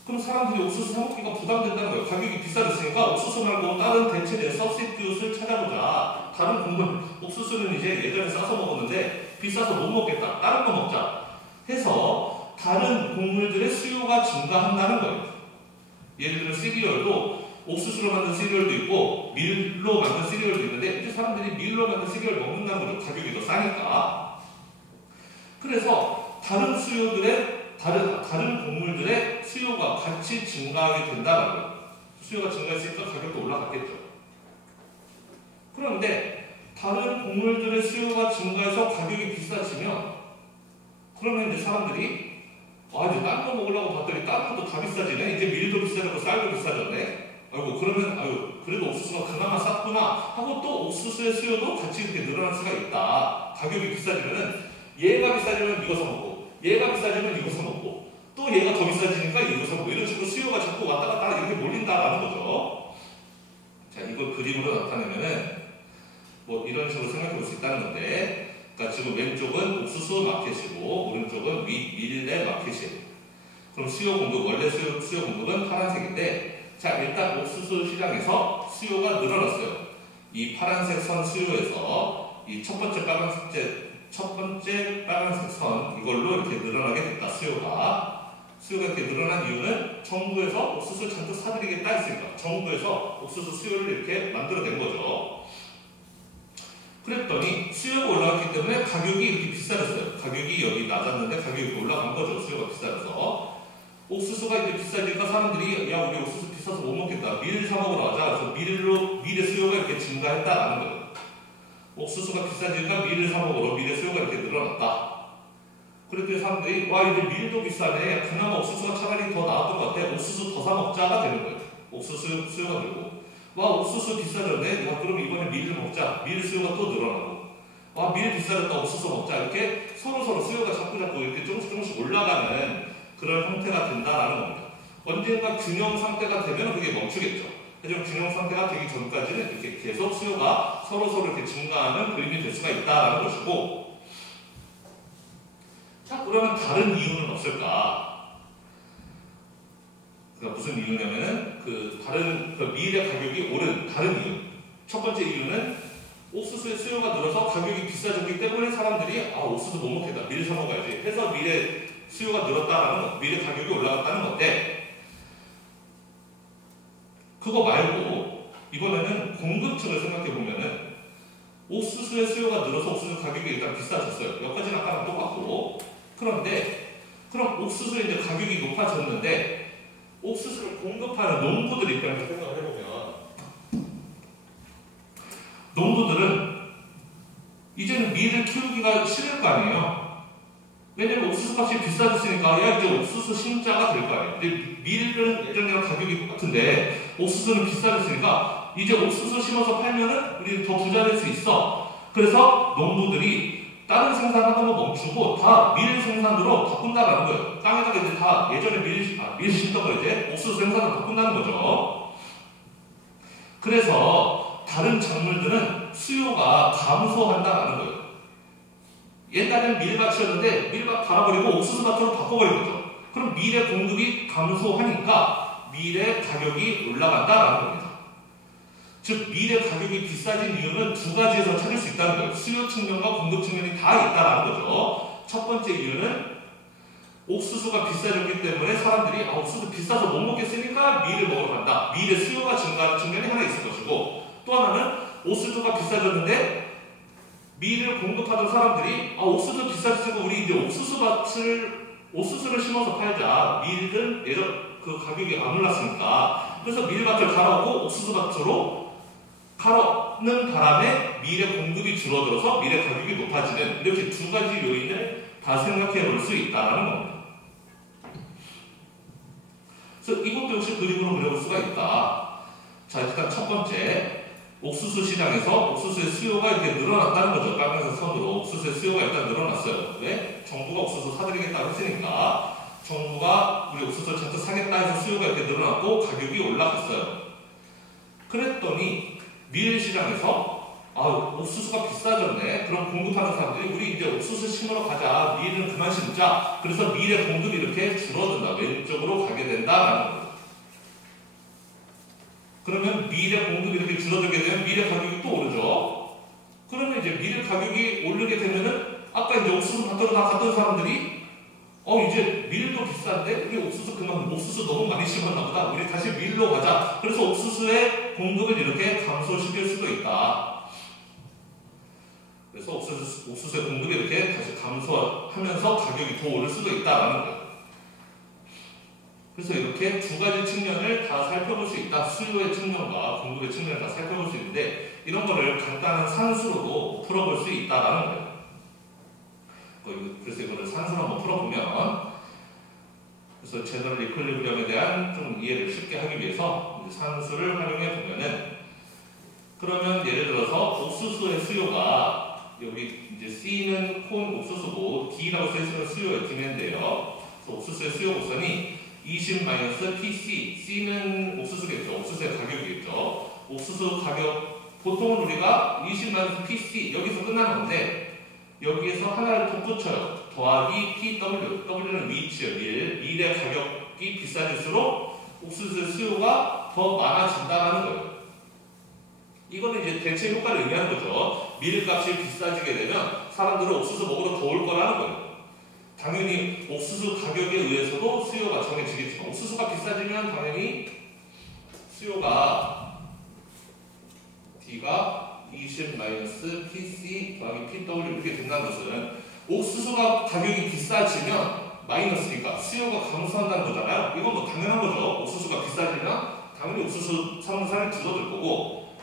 그럼 사람들이 옥수수 사 먹기가 부담된다는 거예요. 가격이 비싸졌으니까 옥수수 말고 다른 대체된 서브스티튜트를 찾아보자. 다른 곡물, 옥수수는 이제 예전에 싸서 먹었는데 비싸서 못 먹겠다. 다른 거 먹자 해서 다른 곡물들의 수요가 증가한다는 거예요. 예를 들어 시리얼도 옥수수로 만든 시리얼도 있고 밀로 만든 시리얼도 있는데 이제 사람들이 밀로 만든 시리얼 먹는다는 거죠. 가격이 더 싸니까. 그래서 다른 수요들의 다른 곡물들의 수요가 같이 증가하게 된다는 거예요. 수요가 증가했으니까 가격도 올라갔겠죠. 그런데 다른 곡물들의 수요가 증가해서 가격이 비싸지면 그러면 이제 사람들이 이제 딴 거 먹으려고 봤더니 다른 것도 다 비싸지네. 이제 밀도 비싸졌고 쌀도 비싸졌네. 그러면 그래도 옥수수가 그나마 쌌구나 하고 또 옥수수의 수요도 같이 이렇게 늘어날 수가 있다. 가격이 비싸지면은 얘가 비싸지면 이거 사 먹고 얘가 비싸지면 이거 사 먹고 또 얘가 더 비싸지니까 이거 사 먹고 이런 식으로 수요가 자꾸 왔다 갔다 이렇게 몰린다라는 거죠. 자, 이걸 그림으로 나타내면은 뭐 이런 식으로 생각해 볼 수 있다는 건데, 그러니까 지금 왼쪽은 옥수수 마켓이고 오른쪽은 밀의 마켓이에요. 그럼 수요 공급, 원래 수요 공급은 파란색인데, 자, 일단 옥수수 시장에서 수요가 늘어났어요. 이 파란색 선 수요에서 이 첫 번째 빨간색 선 이걸로 이렇게 늘어나게 됐다. 수요가 이렇게 늘어난 이유는 정부에서 옥수수 잔뜩 사드리겠다 했으니까 정부에서 옥수수 수요를 이렇게 만들어낸 거죠. 그랬더니 수요가 올라갔기 때문에 가격이 이렇게 비싸졌어요. 가격이 여기 낮았는데 가격이 올라간 거죠. 수요가 비싸져서. 옥수수가 이제 비싸지니까 사람들이 야, 우리 옥수수 비싸서 못 먹겠다. 밀 사 먹으러 가자. 그래서 밀의 수요가 이렇게 증가했다라는 거예요. 옥수수가 비싸지니까 밀을 사 먹으러 밀의 수요가 이렇게 늘어났다. 그랬더니 사람들이 와, 이제 밀도 비싸네. 그나마 옥수수가 차라리 더 나았던 것 같아. 옥수수 더 사 먹자가 되는 거예요. 옥수수 수요가 늘고. 와, 옥수수 비싸졌네. 와, 그럼 이번에 밀을 먹자. 밀 수요가 또 늘어나고. 와, 밀 비싸졌다. 옥수수 먹자. 이렇게 서로 수요가 자꾸 이렇게 조금씩 올라가는 그런 형태가 된다라는 겁니다. 언젠가 균형 상태가 되면 그게 멈추겠죠. 하지만 균형 상태가 되기 전까지는 이렇게 계속 수요가 서로 이렇게 증가하는 그림이 될 수가 있다라는 것이고, 자, 그러면 다른 이유는 없을까? 그러니까 무슨 이유냐면은 밀의 가격이 오른 다른 이유. 첫 번째 이유는 옥수수의 수요가 늘어서 가격이 비싸졌기 때문에 사람들이 옥수수 못 먹겠다. 밀 사 먹어야지 해서 밀의 수요가 늘었다라는 것, 밀의 가격이 올라갔다는 건데, 그거 말고 이번에는 공급층을 생각해 보면은 옥수수의 수요가 늘어서 옥수수 가격이 일단 비싸졌어요. 여기까지는 아까랑 똑같고. 그런데 그럼 옥수수의 이제 가격이 높아졌는데 옥수수를 공급하는 농부들 입장에서 생각을 해보면 농부들은 이제는 밀을 키우기가 싫을 거 아니에요. 왜냐면 옥수수 값이 비싸졌으니까 야, 이제 옥수수 심자가 될 거 아니에요. 근데 밀은 예전이랑 가격이 똑같은데 옥수수는 비싸졌으니까 이제 옥수수 심어서 팔면은 우리 더 부자 될 수 있어. 그래서 농부들이 다른 생산하는 거 멈추고 다 밀 생산으로 바꾼다라는 거예요. 땅에다가 이제 다 예전에 밀 심던 거 이제 옥수수 생산으로 바꾼다는 거죠. 그래서 다른 작물들은 수요가 감소한다라는 거예요. 옛날에는 밀밭이었는데 밀밭 갈아버리고 옥수수밭으로 바꿔버린 거죠. 그럼 밀의 공급이 감소하니까 밀의 가격이 올라간다라는 겁니다. 즉 밀의 가격이 비싸진 이유는 두 가지에서 찾을 수 있다는 거예요. 수요 측면과 공급 측면이 다 있다는 거죠. 첫 번째 이유는 옥수수가 비싸졌기 때문에 사람들이 옥수수 비싸서 못 먹겠으니까 밀을 먹으러 간다. 밀의 수요가 증가하는 측면이 하나 있을 것이고, 또 하나는 옥수수가 비싸졌는데 밀을 공급하던 사람들이 옥수수 비싸지고 우리 이제 옥수수를 심어서 팔자. 밀은 예전 그 가격이 안 올랐으니까. 그래서 밀밭을 갈아오고 옥수수밭으로 가는 바람에 밀의 공급이 줄어들어서 밀의 가격이 높아지는, 이렇게 두 가지 요인을 다 생각해 볼 수 있다는 겁니다. 그래서 이것도 역시 그림으로 그려볼 수가 있다. 자, 일단 첫 번째, 옥수수 시장에서 옥수수의 수요가 이렇게 늘어났다는 거죠. 빨간색 선으로 옥수수의 수요가 일단 늘어났어요. 왜? 정부가 옥수수 사드리겠다고 했으니까 정부가 우리 옥수수를 잔뜩 사겠다 해서 수요가 이렇게 늘어났고 가격이 올라갔어요. 그랬더니 밀 시장에서 옥수수가 비싸졌네. 그럼 공급하는 사람들이 우리 이제 옥수수 심으러 가자. 밀은 그만 심자. 그래서 밀의 공급이 이렇게 줄어든다. 왼쪽으로 가게 된다라는 거예요. 그러면 밀의 공급이 이렇게 줄어들게 되면 밀의 가격이 또 오르죠. 그러면 이제 밀의 가격이 오르게 되면은 아까 이제 옥수수 밭으로 다 갔던 사람들이 이제 밀도 비싼데 우리 옥수수 그만 옥수수 너무 많이 심었나 보다. 우리 다시 밀로 가자. 그래서 옥수수의 공급을 이렇게 감소시킬 수도 있다. 그래서 옥수수의 공급이 이렇게 다시 감소하면서 가격이 더 오를 수도 있다라는 거예요. 그래서 이렇게 두 가지 측면을 다 살펴볼 수 있다. 수요의 측면과 공급의 측면을 다 살펴볼 수 있는데 이런 거를 간단한 산수로도 풀어볼 수 있다라는 거예요. 그래서 이거를 산수로 한번 풀어보면, 그래서 제너럴 이퀄리브리엄에 대한 좀 이해를 쉽게 하기 위해서 산수를 활용해 보면은, 그러면 예를 들어서 옥수수의 수요가 여기 이제 C는 콘 옥수수고 D라고 써있으면 수요의 디맨드예요. 그래서 옥수수의 수요 곡선이 20-PC, C는 옥수수겠죠. 옥수수의 가격이겠죠. 옥수수 가격, 보통은 우리가 20-PC 여기서 끝나는 건데 여기에서 하나를 더 붙여요. 더하기 PW, W는 위치예요. 밀의 가격이 비싸질수록 옥수수의 수요가 더 많아진다는 거예요. 이거는 이제 대체 효과를 의미하는 거죠. 밀값이 비싸지게 되면 사람들은 옥수수 먹으러 더 올 거라는 거예요. 당연히 옥수수 가격에 의해서도 수요가 정해지겠지만 옥수수가 비싸지면 당연히 수요가 D가 20-PC 더하기 PW 이렇게 된다는 것은 옥수수가 가격이 비싸지면 마이너스니까 수요가 감소한다는 거잖아요. 이건 뭐 당연한 거죠. 옥수수가 비싸지면 당연히 옥수수 사는 사람이 줄어들 거고,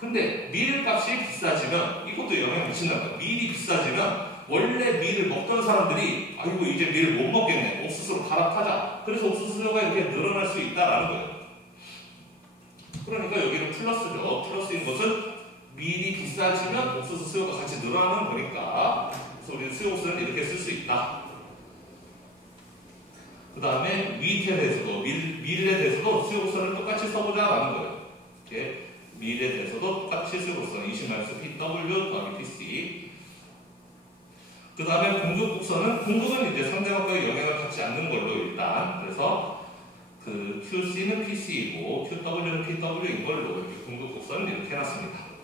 근데 밀값이 비싸지면 이것도 영향을 미친다는 거예요. 밀이 비싸지면 원래 밀을 먹던 사람들이 아이고 이제 밀을 못 먹겠네. 옥수수로 갈아타자. 그래서 옥수수 수요가 이렇게 늘어날 수 있다라는 거예요. 그러니까 여기는 플러스죠. 플러스인 것은 밀이 비싸지면 옥수수 수요가 같이 늘어나는 거니까, 그래서 우리는 수요 곡선을 이렇게 쓸 수 있다. 그 다음에 위에 대해서도 밀에 대해서도 수요 곡선을 똑같이 써보자라는 거예요. 이렇게 밀에 대해서도 똑같이 수요 곡선 20-PW 더하기 PC. 그 다음에 공급 곡선은, 공급은 이제 상대방과의 영향을 갖지 않는 걸로 일단, 그래서 그 QC는 PC이고 QW는 PW인 걸로 이렇게 공급 곡선을 이렇게 해놨습니다.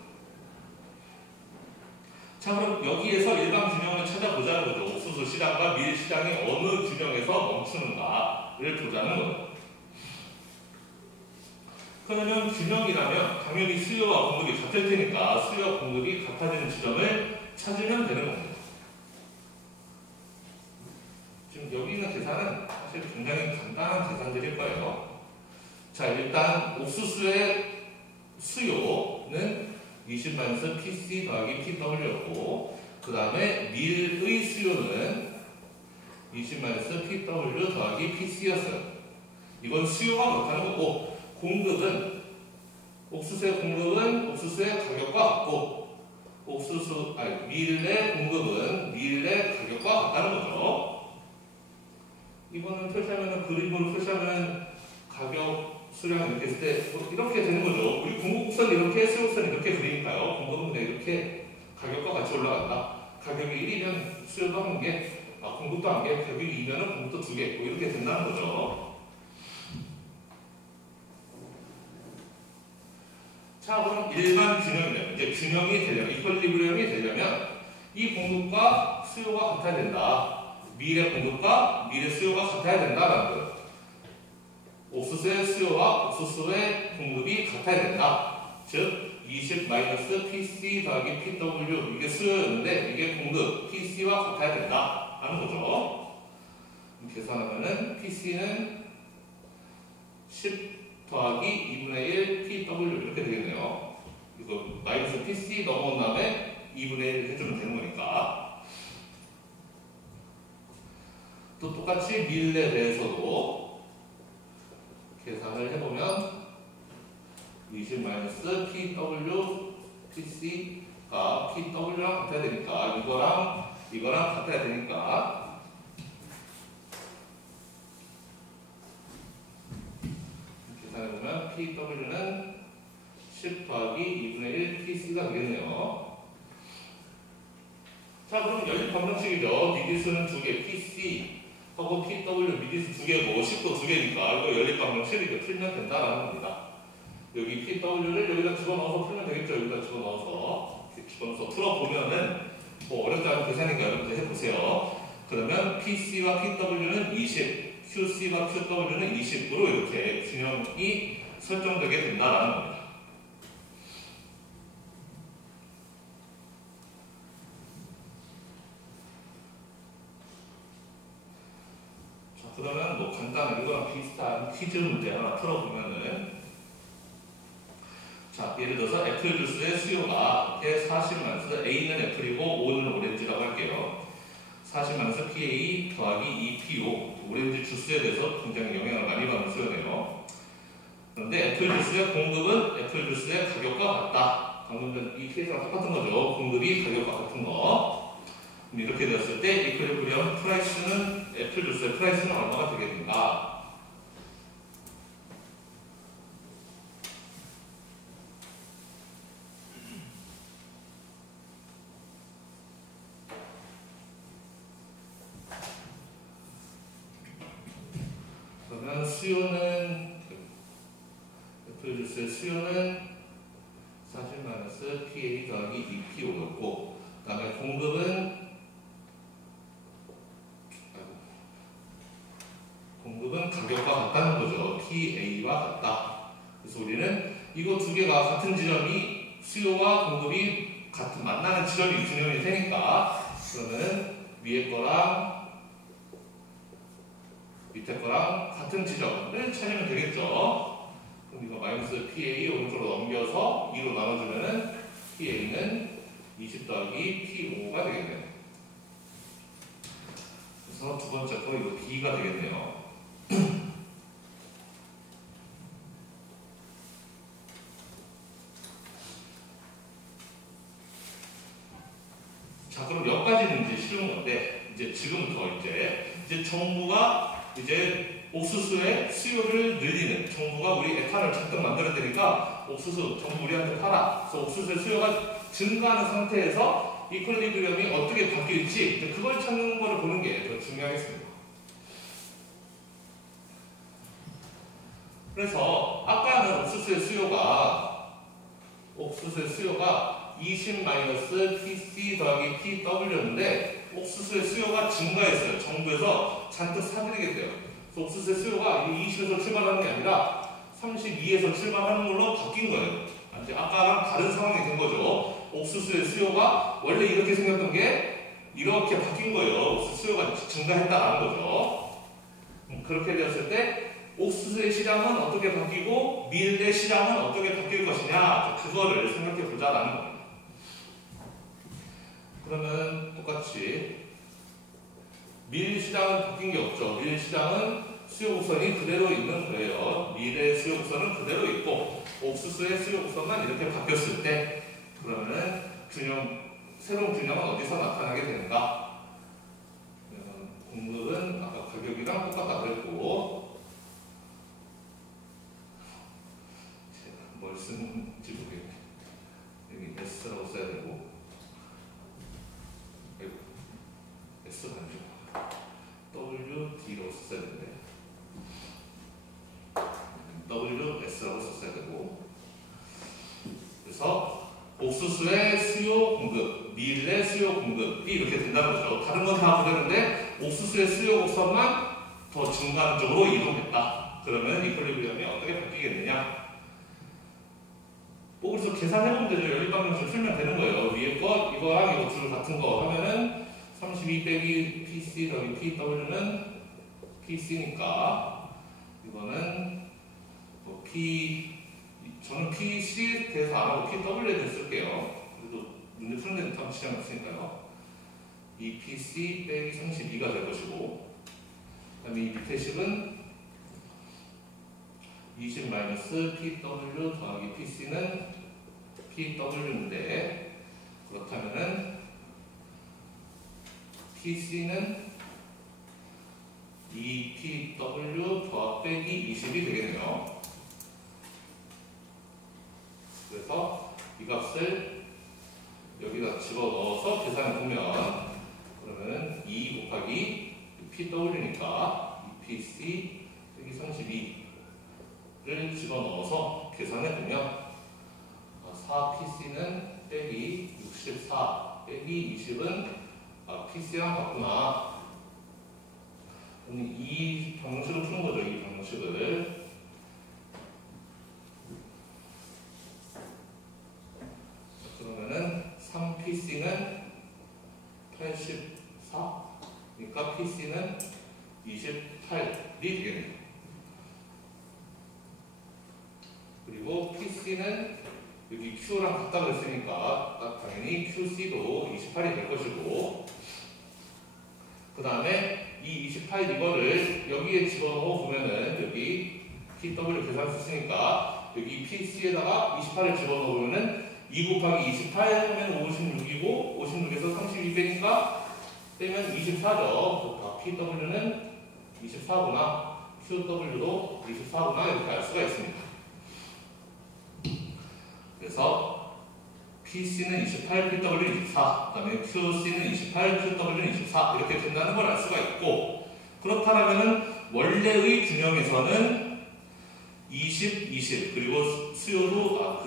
자, 그럼 여기에서 일반 균형을 찾아보자는 거죠. 옥수수 시장과 밀 시장이 어느 균형에서 멈추는가를 보자는 거예요. 그러면 균형이라면 당연히 수요와 공급이 같을 테니까 수요와 공급이 같아지는 지점을 찾으면 되는 겁니다. 지금 여기 있는 계산은 사실 굉장히 간단한 계산들일 거예요. 자, 일단 옥수수의 수요는 20-PC 더하기 PW였고, 그 다음에 밀의 수요는 20-PW 더하기 PC였어요. 이건 수요가 그렇다는 거고, 공급은 옥수수의 공급은 옥수수의 가격과 같고, 밀의 공급은 밀의 가격과 같다는 거죠. 이거는 표시하면, 그림으로 표시하면 가격 수량 이렇게 했을 때 이렇게 되는 거죠. 우리 공급 곡선 이렇게, 수요 곡선 이렇게 그리니까요. 공급은 그냥 이렇게 가격과 같이 올라간다. 가격이 1이면 수요도 한 개, 공급도 한 개, 가격이 2면은 공급도 2개, 뭐 이렇게 된다는 거죠. 자, 그럼 일반 균형이면, 이제 균형이 되려면, 이퀄리브리엄이 되려면 이 공급과 수요가 같아야 된다. 밀의 공급과 밀의 수요가 같아야 된다라는 거예요. 옥수수의 수요와 옥수수의 공급이 같아야 된다. 즉 20-PC 더하기 PW, 이게 수요였는데 이게 공급 PC와 같아야 된다 하는 거죠. 계산하면은 PC는 10 더하기 2분의 1 PW 이렇게 되겠네요. 이거 마이너스 PC 넘어온 다음에 2분의 1 해주면 되는 거니까. 또 똑같이 밀에 대해서도 계산을 해보면 20-PW PC가 PW랑 같아야 되니까 이거랑 같아야 되니까 계산해보면 PW는 10 더하기 2분의 1 PC가 되겠네요. 자, 그럼 연립 방정식이죠. 미디수는 2개 PC 하고 PW 미디수 2개고 10도 2개니까 이거 연립 방정식 이렇게 풀면 된다라는 겁니다. 여기 PW를 여기다 집어넣어서 풀면 되겠죠. 여기다 집어넣어서 풀어보면은 뭐 어렵지 않은 계산이니까 여러분들 해보세요. 그러면 PC와 PW는 20, QC와 QW는 20으로 이렇게 균형이 설정되게 된다라는 겁니다. 자, 그러면 뭐 간단한 이거랑 비슷한 퀴즈 문제 하나 풀어보면은, 자, 예를 들어서 애플 주스의 수요가 40만스, A는 애플이고 O는 오렌지라고 할게요. 40만스 PA 더하기 2PO, 오렌지 주스에 대해서 굉장히 영향을 많이 받는 수요네요. 그런데 애플 주스의 공급은 애플 주스의 가격과 같다. 방금 전 이 케이스랑 똑같은 거죠. 공급이 가격과 같은 거. 이렇게 되었을 때 이퀄리브리엄 프라이스는, 애플 주스의 프라이스는 얼마가 되겠는가? 그러면 수요는, 애플 주스의 수요는 40 PA 더하기 2PO였고, 그 다음에 공급은 가격과 같다는 거죠. PA와 같다. 그래서 우리는 이거 두 개가 같은 지점이, 수요와 공급이 같은 만나는 지점이 균형이 되니까, 그러면 위에 거랑 밑에 거랑 같은 지점을 찾으면 되겠죠. 그럼 이거 마이너스 PA 오른쪽으로 넘겨서 2로 나눠주면은 PA는 20 더하기 PO가 되겠네요. 그래서 두 번째 거 이거 B가 되겠네요. 자, 그럼 여기까지는 이제 쉬운 건데, 이제 지금부터 이제 정부가 이제 옥수수의 수요를 늘리는, 정부가 우리 에탄올 잔뜩 만들어야 되니까 옥수수 정부 우리한테 팔아. 그래서 옥수수의 수요가 증가하는 상태에서 이퀄리브리엄이 어떻게 바뀔지 그걸 찾는 거를 보는 게 더 중요하겠습니다. 그래서 아까는 옥수수의 수요가 20-PC 더하기 PW였는데 옥수수의 수요가 증가했어요. 정부에서 잔뜩 사들이겠대요. 그래서 옥수수의 수요가 20에서 출발하는 게 아니라 32에서 출발하는 걸로 바뀐 거예요. 이제 아까랑 다른 상황이 된 거죠. 옥수수의 수요가 원래 이렇게 생겼던 게 이렇게 바뀐 거예요. 옥수수 수요가 증가했다라는 거죠. 그렇게 되었을 때 옥수수의 시장은 어떻게 바뀌고 밀의 시장은 어떻게 바뀔 것이냐, 그거를 생각해 보자라는 겁니다. 그러면 똑같이 밀 시장은 바뀐 게 없죠. 밀 시장은 수요 곡선이 그대로 있는 거예요. 밀의 수요 곡선은 그대로 있고 옥수수의 수요 곡선만 이렇게 바뀌었을 때, 그러면은 새로운 균형은 어디서 나타나게 되는가? 공급은 아까 가격이랑 똑같다고 했고, 제가 뭘 쓰는지 모르겠네. 여기 S라고 써야 되고, S가 아니죠. WD로 썼어야 되는데, WS라고 썼어야 되고, 그래서 옥수수의 수요 공급, 밀의 수요 공급이 이렇게 된다는 거죠. 다른 건 다 그랬는데 옥수수의 수요 곡선만 더 증가하는 쪽으로 이동했다. 그러면 이퀄리브리엄이 어떻게 바뀌겠느냐? 뭐 그래서 계산해보면 되죠. 연립방정식 풀면 되는 거예요. 위에 거, 이거랑 이거 둘 같은 거 하면은 32 빼기 PC 더하기 PW는 PC니까 이거는 뭐 저는 PC 대해서 안 하고 PW에 대해서 쓸게요. 그래도 문제 푸는 데는 다 지장 없으니까요. 이 PC 빼기 32가 될 것이고, 그 다음에 이 밑에 식은 20-PW 더하기 PC는 PW인데, 그렇다면은 PC는 2PW 더하기 빼기 20이 되겠네요. 그래서 이 값을 여기다 집어넣어서 계산해 보면, 그러면 2 곱하기 PW니까 2PC 빼기 32를 집어넣어서 계산해 보면 4PC는 빼기 64 빼기 20은 PC랑 같구나. 이 방식으로 푸는 거죠. 이 방식을. 그러면은 3PC는 84, 그러니까 PC는 28이 되겠네요. 그리고 PC는 여기 Q랑 같다고 했으니까 당연히 QC도 28이 될 것이고, 그 다음에 이 28 이거를 여기에 집어넣어 보면은 여기 PW 계산할 수 있으니까 여기 PC에다가 28을 집어넣어 보면은 2 곱하기 28 하면 56이고 56에서 32 빼니까 빼면 24죠. PW는 24구나. QW도 24구나. 이렇게 알 수가 있습니다. 그래서 PC는 28, PW는 24, 그 다음에 QC는 28, QW는 24 이렇게 된다는 걸 알 수가 있고, 그렇다면 원래의 균형에서는 20, 20 그리고 수요도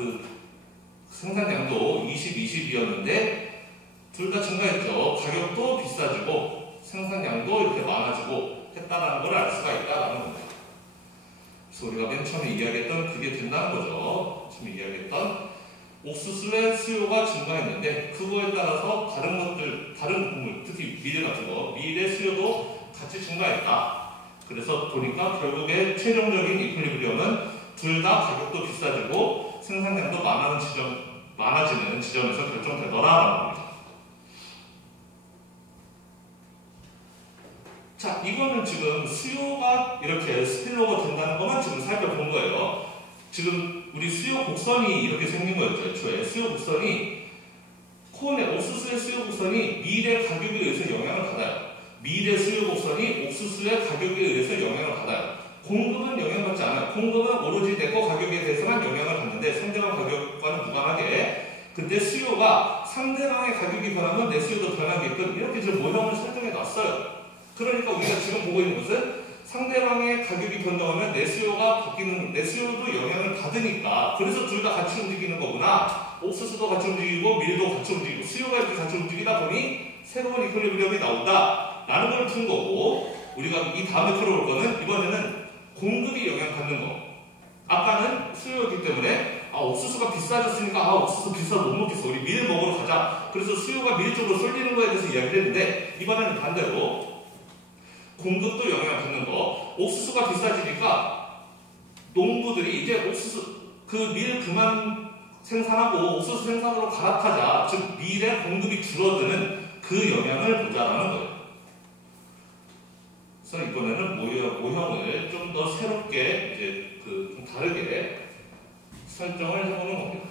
생산량도 20, 20이었는데 둘 다 증가했죠. 가격도 비싸지고 생산량도 이렇게 많아지고 했다는 걸 알 수가 있다는 겁니다. 그래서 우리가 맨 처음에 이야기했던 그게 된다는 거죠. 지금 이야기했던 옥수수의 수요가 증가했는데 그거에 따라서 다른 것들, 다른 곡물, 특히 밀 같은 거, 밀의 수요도 같이 증가했다. 그래서 보니까 결국에 최종적인 이퀄리브리엄은 둘 다 가격도 비싸지고 생산량도 많아지는 지점에서 결정되더라라는 겁니다. 자, 이거는 지금 수요가 이렇게 스필로가 된다는 것만 지금 살펴본 거예요. 지금 우리 수요 곡선이 이렇게 생긴 거였죠. 애초에 수요 곡선이 옥수수의 수요 곡선이 밀의 가격에 의해서 영향을 받아요. 밀의 수요 곡선이 옥수수의 가격에 의해서 영향을 받아요. 공급은 영향받지 않아요. 공급은 오로지 내 거 가격에 대해서만 영향을 받는데 상대방 가격과는 무관하게. 근데 수요가 상대방의 가격이 변하면 내 수요도 변하게끔 이렇게 지금 모형을 설정해 놨어요. 그러니까 우리가 지금 보고 있는 것은 상대방의 가격이 변동하면 내 수요가 바뀌는, 내 수요도 영향을 받으니까, 그래서 둘 다 같이 움직이는 거구나. 옥수수도 같이 움직이고 밀도 같이 움직이고 수요가 이렇게 같이 움직이다 보니 새로운 이퀄리브리엄이 나온다 라는 걸 푼 거고, 우리가 이 다음에 풀어볼 거는 이번에는 공급이 영향받는 거. 아까는 수요였기 때문에 옥수수가 비싸졌으니까 옥수수 비싸서 못 먹겠어, 우리 밀 먹으러 가자. 그래서 수요가 밀 쪽으로 쏠리는 거에 대해서 이야기를 했는데, 이번에는 반대로 공급도 영향을 받는 거. 옥수수가 비싸지니까 농부들이 이제 옥수수 밀 그만 생산하고 옥수수 생산으로 갈아타자, 즉 밀의 공급이 줄어드는 그 영향을 보자라는 거예요. 그래서 이번에는 모형을 좀 더 새롭게 이제 좀 다르게 설정을 해보는 겁니다.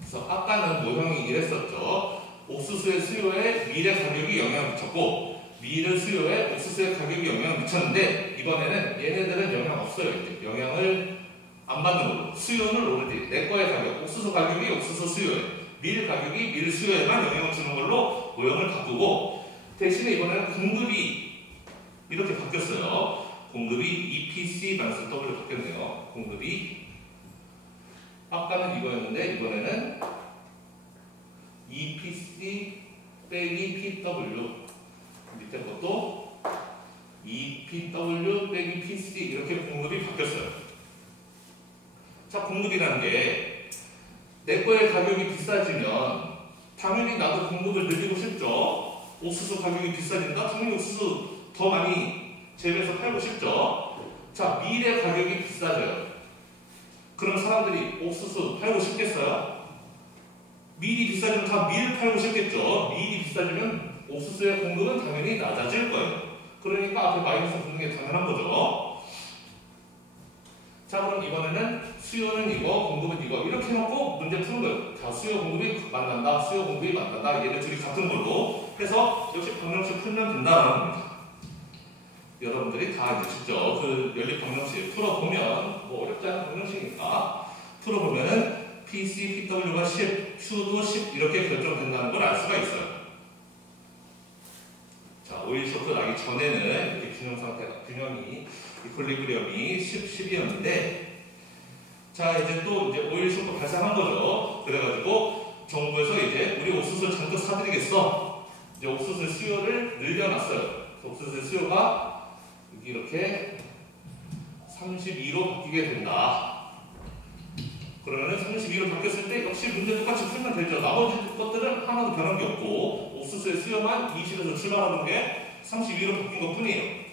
그래서 아까는 모형이 이랬었죠. 옥수수의 수요에 밀의 가격이 영향을 미쳤고, 밀의 수요에 옥수수의 가격이 영향을 미쳤는데, 이번에는 얘네들은 영향 없어요. 이제 영향을 안 받는 걸로. 수요는 오로지 내 거의 가격, 옥수수 가격이 옥수수 수요에, 밀 가격이 밀 수요에만 영향을 주는 걸로 모형을 바꾸고, 대신에 이번에는 공급이 이렇게 바뀌었어요. 공급이 EPC-W로 바뀌었네요. 공급이 아까는 이거였는데 이번에는 EPC 빼기 PW, 밑에 것도 EPW 빼기 PC 이렇게 공급이 바뀌었어요. 자, 공급이라는 게 내 거의 가격이 비싸지면 당연히 나도 공급을 늘리고 싶죠. 옥수수 가격이 비싸진다? 당연히 옥수수 더 많이 재배해서 팔고 싶죠. 자, 밀의 가격이 비싸져요. 그럼 사람들이 옥수수 팔고 싶겠어요? 밀이 비싸지면 다 밀 팔고 싶겠죠. 밀이 비싸지면 옥수수의 공급은 당연히 낮아질 거예요. 그러니까 앞에 마이너스 붙는 게 당연한 거죠. 자, 그럼 이번에는 수요는 이거, 공급은 이거 이렇게 해놓고 문제 푸는 거예요. 자, 수요 공급이 만난다, 수요 공급이 만난다. 얘네 둘이 같은 걸로 해서 역시 방정식 풀면 된다는 겁니다. 여러분들이 다 이제 직접 연립 방정식 풀어보면 어렵지 않은 방정식이니까 풀어보면은 PC, PW가 10, Q도 10 이렇게 결정된다는 걸 알 수가 있어요. 자, 오일 쇼크 나기 전에는 이렇게 균형이 이퀄리브리엄이 10이었는데, 자 이제 또 오일 쇼크 발생한 거죠. 그래가지고 정부에서 이제 우리 옥수수 잔뜩 사드리겠어. 이제 옥수수 수요를 늘려놨어요. 옥수수 수요가 이렇게 32로 바뀌게 된다. 그러면 32로 바뀌었을 때 역시 문제 똑같이 풀면 되죠. 나머지 것들은 하나도 변한 게 없고 옥수수의 수요만 20에서 출발하는 게 32로 바뀐 것 뿐이에요.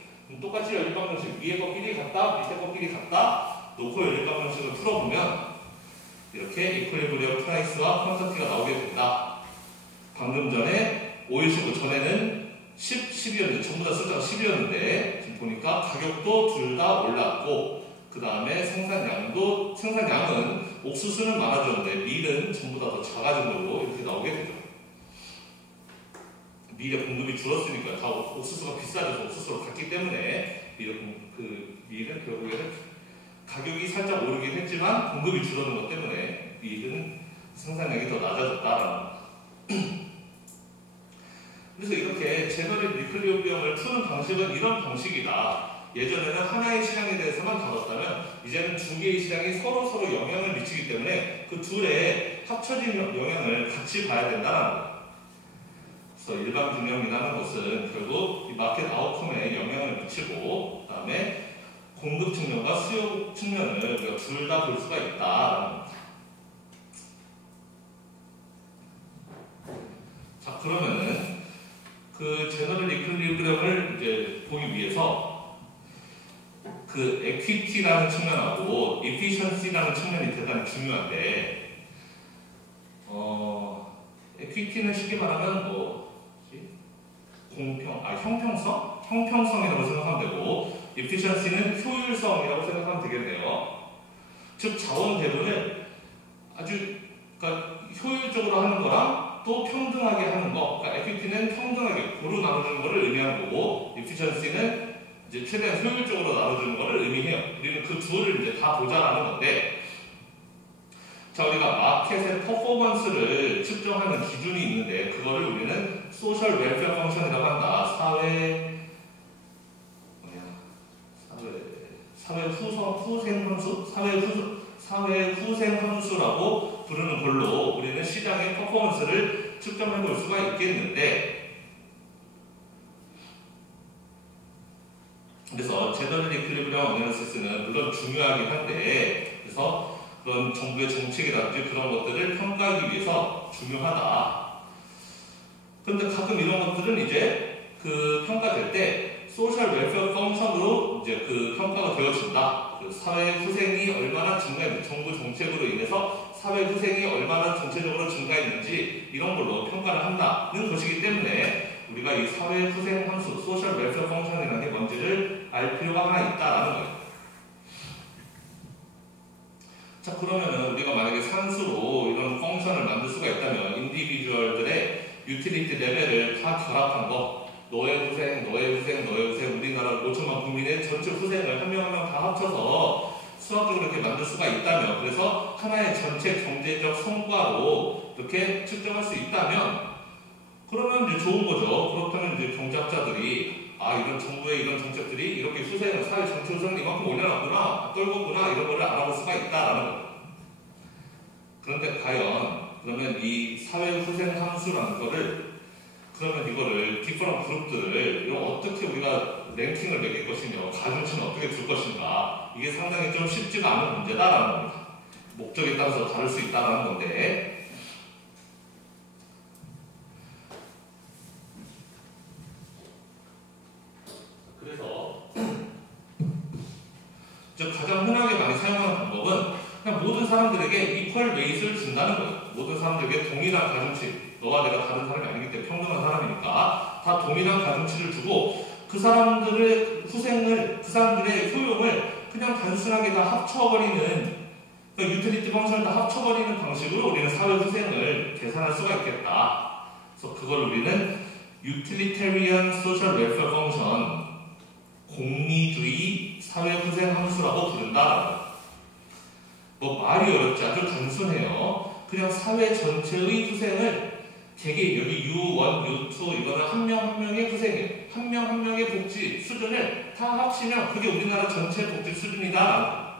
똑같이 연립 방정식 위에 것끼리 같다, 밑에 것끼리 같다 놓고 연립 방정식을 풀어보면 이렇게 이퀄리브리엄 프라이스와 퀀터티가 나오게 된다. 방금 전에 오일 쇼크 전에는 10이었는데 전부 다 숫자가 10이었는데 지금 보니까 가격도 둘 다 올랐고 그 다음에 생산량은 옥수수는 많아졌는데 밀은 전부 다 더 작아진 걸로 이렇게 나오게 되죠. 밀의 공급이 줄었으니까 다 옥수수가 비싸져서 옥수수로 갔기 때문에 밀은 결국에는 가격이 살짝 오르긴 했지만 공급이 줄어든 것 때문에 밀은 생산량이 더 낮아졌다라는 거. 그래서 이렇게 제너럴 이퀄리브리엄을 푸는 방식은 이런 방식이다. 예전에는 하나의 시장에 대해서만 다뤘다면 이제는 두 개의 시장이 서로 영향을 미치기 때문에 그 둘의 합쳐진 영향을 같이 봐야 된다는 거예요. 그래서 일반 균형이라는 것은 결국 이 마켓 아웃컴에 영향을 미치고 그 다음에 공급 측면과 수요 측면을 우리가 둘 다 볼 수가 있다. 자 그러면은 그 제너럴 이퀄리브리엄을 이제 보기 위해서 그 equity라는 측면하고 efficiency라는 측면이 대단히 중요한데, equity는 쉽게 말하면 형평성이라고 생각하면 되고, efficiency는 효율성이라고 생각하면 되겠네요. 즉 자원 배분을 아주 효율적으로 하는 거랑 또 평등하게 하는 거, 그러니까 equity는 평등하게 고루 나눠주는 것을 의미하는 거고, efficiency는 이제 최대한 효율적으로 나눠주는 것을 의미해요. 우리는 그 둘을 이제 다 보자라는 건데, 자 우리가 마켓의 퍼포먼스를 측정하는 기준이 있는데 그거를 우리는 소셜 웰페어 펑션이라고 한다. 사회 후생 함수라고 부르는 걸로 우리는 시장의 퍼포먼스를 측정해 볼 수가 있겠는데, 그래서 제너럴 이퀄리브리엄 어널리시스는 물론 중요하긴 한데, 그래서 그런 정부의 정책이라든지 그런 것들을 평가하기 위해서 중요하다. 그런데 가끔 이런 것들은 이제 그 평가될 때 소셜 웰페어 펑션으로 이제 그 평가가 되어진다. 그 사회 후생이 얼마나 증가했는지, 정부 정책으로 인해서 사회 후생이 얼마나 전체적으로 증가했는지 이런 걸로 평가를 한다는 것이기 때문에 우리가 이 사회 후생 함수, 소셜 웰페어 펑션이라는 게 뭔지를 알 필요가 하나 있다라는 거예요. 자 그러면은 우리가 만약에 산수로 이런 펑션을 만들 수가 있다면 인디비주얼들의 유틸리티 레벨을 다 결합한 거, 너의 후생, 우리나라 5천만 국민의 전체 후생을 한 명 한 명 다 합쳐서 수학적으로 이렇게 만들 수가 있다면, 그래서 하나의 전체 경제적 성과로 이렇게 측정할 수 있다면 그러면 이제 좋은 거죠. 그렇다면 이제 경제학자들이 이런 정부의 이런 정책들이 이렇게 후생을, 사회 전체 후생을 이만큼 올려놨구나, 떨궜구나 이런 거를 알아볼 수가 있다라는 거예요. 그런데 과연 그러면 이 사회 후생 함수라는 거를, 그러면 이거를 디퍼런 그룹들을 이걸 어떻게 우리가 랭킹을 매길 것이며 가중치는 어떻게 줄 것인가, 이게 상당히 좀 쉽지가 않은 문제다라는 겁니다. 목적에 따라서 다를 수 있다는 건데, 그래서 가장 흔하게 많이 사용하는 방법은 그냥 모든 사람들에게 이퀄 웨이트를 준다는 거예요. 모든 사람들에게 동일한 가중치, 너와 내가 다른 사람이 아니기 때문에 평등한 사람이니까 다 동일한 가중치를 주고 그 사람들의 후생을, 그 사람들의 효용을 그냥 단순하게 다 합쳐버리는, 그러니까 유틸리티 펑션을 다 합쳐버리는 방식으로 우리는 사회 후생을 계산할 수가 있겠다. 그래서 그걸 우리는 Utilitarian Social Welfare Function, 공리주의 사회후생 함수라고 부른다. 뭐 말이 어렵지, 아주 단순해요. 그냥 사회 전체의 후생을 개개인, 여기 U1, U2 이거는 한 명 한 명의 후생이에요. 한 명 한 명의 복지 수준을 다 합치면 그게 우리나라 전체 복지 수준이다.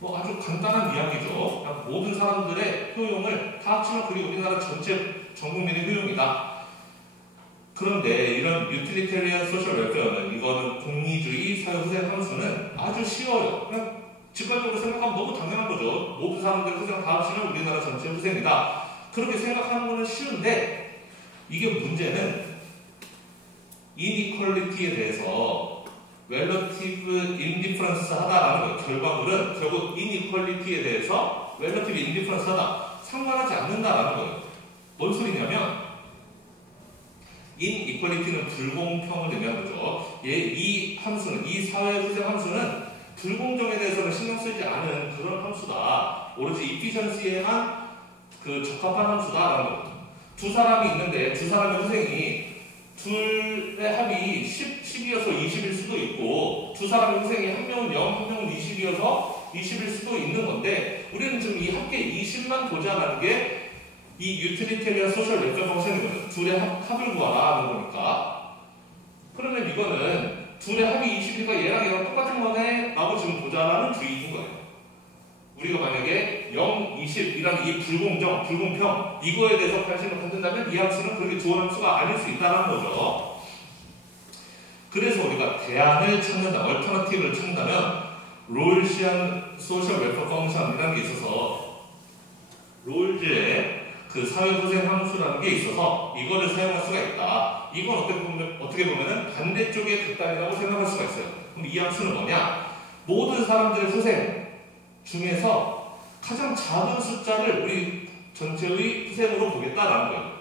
뭐 아주 간단한 이야기죠. 모든 사람들의 효용을 다 합치면 그게 우리나라 전체 전 국민의 효용이다. 그런데 이런 유틸리테리언 소셜 웰페어는, 이거는 공리주의 사회후생 함수는 아주 쉬워요. 그냥 직관적으로 생각하면 너무 당연한 거죠. 모든 사람들의 후생 다 합치면 우리나라 전체 후생이다. 그렇게 생각하는 거는 쉬운데, 이게 문제는 이니퀄리티에 대해서 웰러티브 인디퍼런스 하다라는 거예요. 결과물은 결국 이니퀄리티에 대해서 웰러티브 인디퍼런스 하다, 상관하지 않는다라는 거예요. 뭔 소리냐면 이니퀄리티는 불공평을 의미하는 거죠. 이 함수는, 이 사회후생 함수는 불공정에 대해서는 신경 쓰지 않은 그런 함수다. 오로지 이피션시에만 그 적합한 함수다라는 거예요. 두 사람이 있는데 두 사람의 후생이 둘의 합이 10이어서 20일 수도 있고, 두 사람의 후생이 한 명은 0, 한 명은 20이어서 20일 수도 있는 건데, 우리는 지금 이 합계 20만 보자라는 게 이 유틸리테리언 소셜 웰페어 펑션이거든. 둘의 합을 구하라 하는 거니까. 그러면 이거는 둘의 합이 20이니까 얘랑 얘랑 똑같은 거네 라고 지금 보자라는 주의인 거예요. 우리가 만약에 0, 20이라는 이 불공정, 불공평, 이거에 대해서 관심을 갖는다면 이 함수는 그렇게 좋은 함수가 아닐 수 있다는 거죠. 그래서 우리가 대안을 찾는다, 얼터너티브를 찾는다면 롤시안 소셜 웰페어 펑션이라는 게 있어서, 롤즈의 그 사회후생 함수라는 게 있어서 이거를 사용할 수가 있다. 이건 어떻게 보면은 반대쪽의 극단이라고 생각할 수가 있어요. 그럼 이 함수는 뭐냐? 모든 사람들의 후생 중에서 가장 작은 숫자를 우리 전체의 후생으로 보겠다라는 거예요.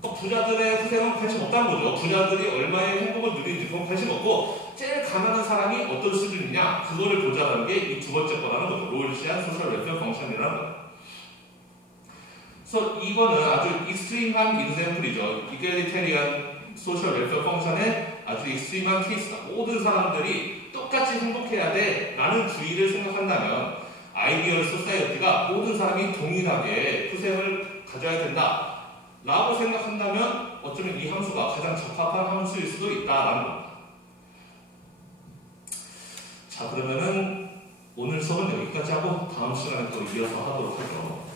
부자들의 후생은 관심 없다는 거죠. 부자들이 얼마의 행복을 누리는지 그건 관심 없고, 제일 가난한 사람이 어떤 수준이냐, 그거를 보자라는 게 이 두 번째 거라는 거죠. 롤시안 소셜 웰페어 펑션이라는 거예요. 그래서 이거는 아주 익스트림한 인샘플이죠. 이퀄리테리언 소셜 웰페어 펑션의 아주 익스트림한 케이스다. 모든 사람들이 똑같이 행복해야 돼 라는 주의를 생각한다면, 아이디얼 소사이어티가 모든 사람이 동일하게 후생을 가져야 된다 라고 생각한다면 어쩌면 이 함수가 가장 적합한 함수일 수도 있다라는 겁니다. 자, 그러면은 오늘 수업은 여기까지 하고 다음 시간에 또 이어서 하도록 하죠.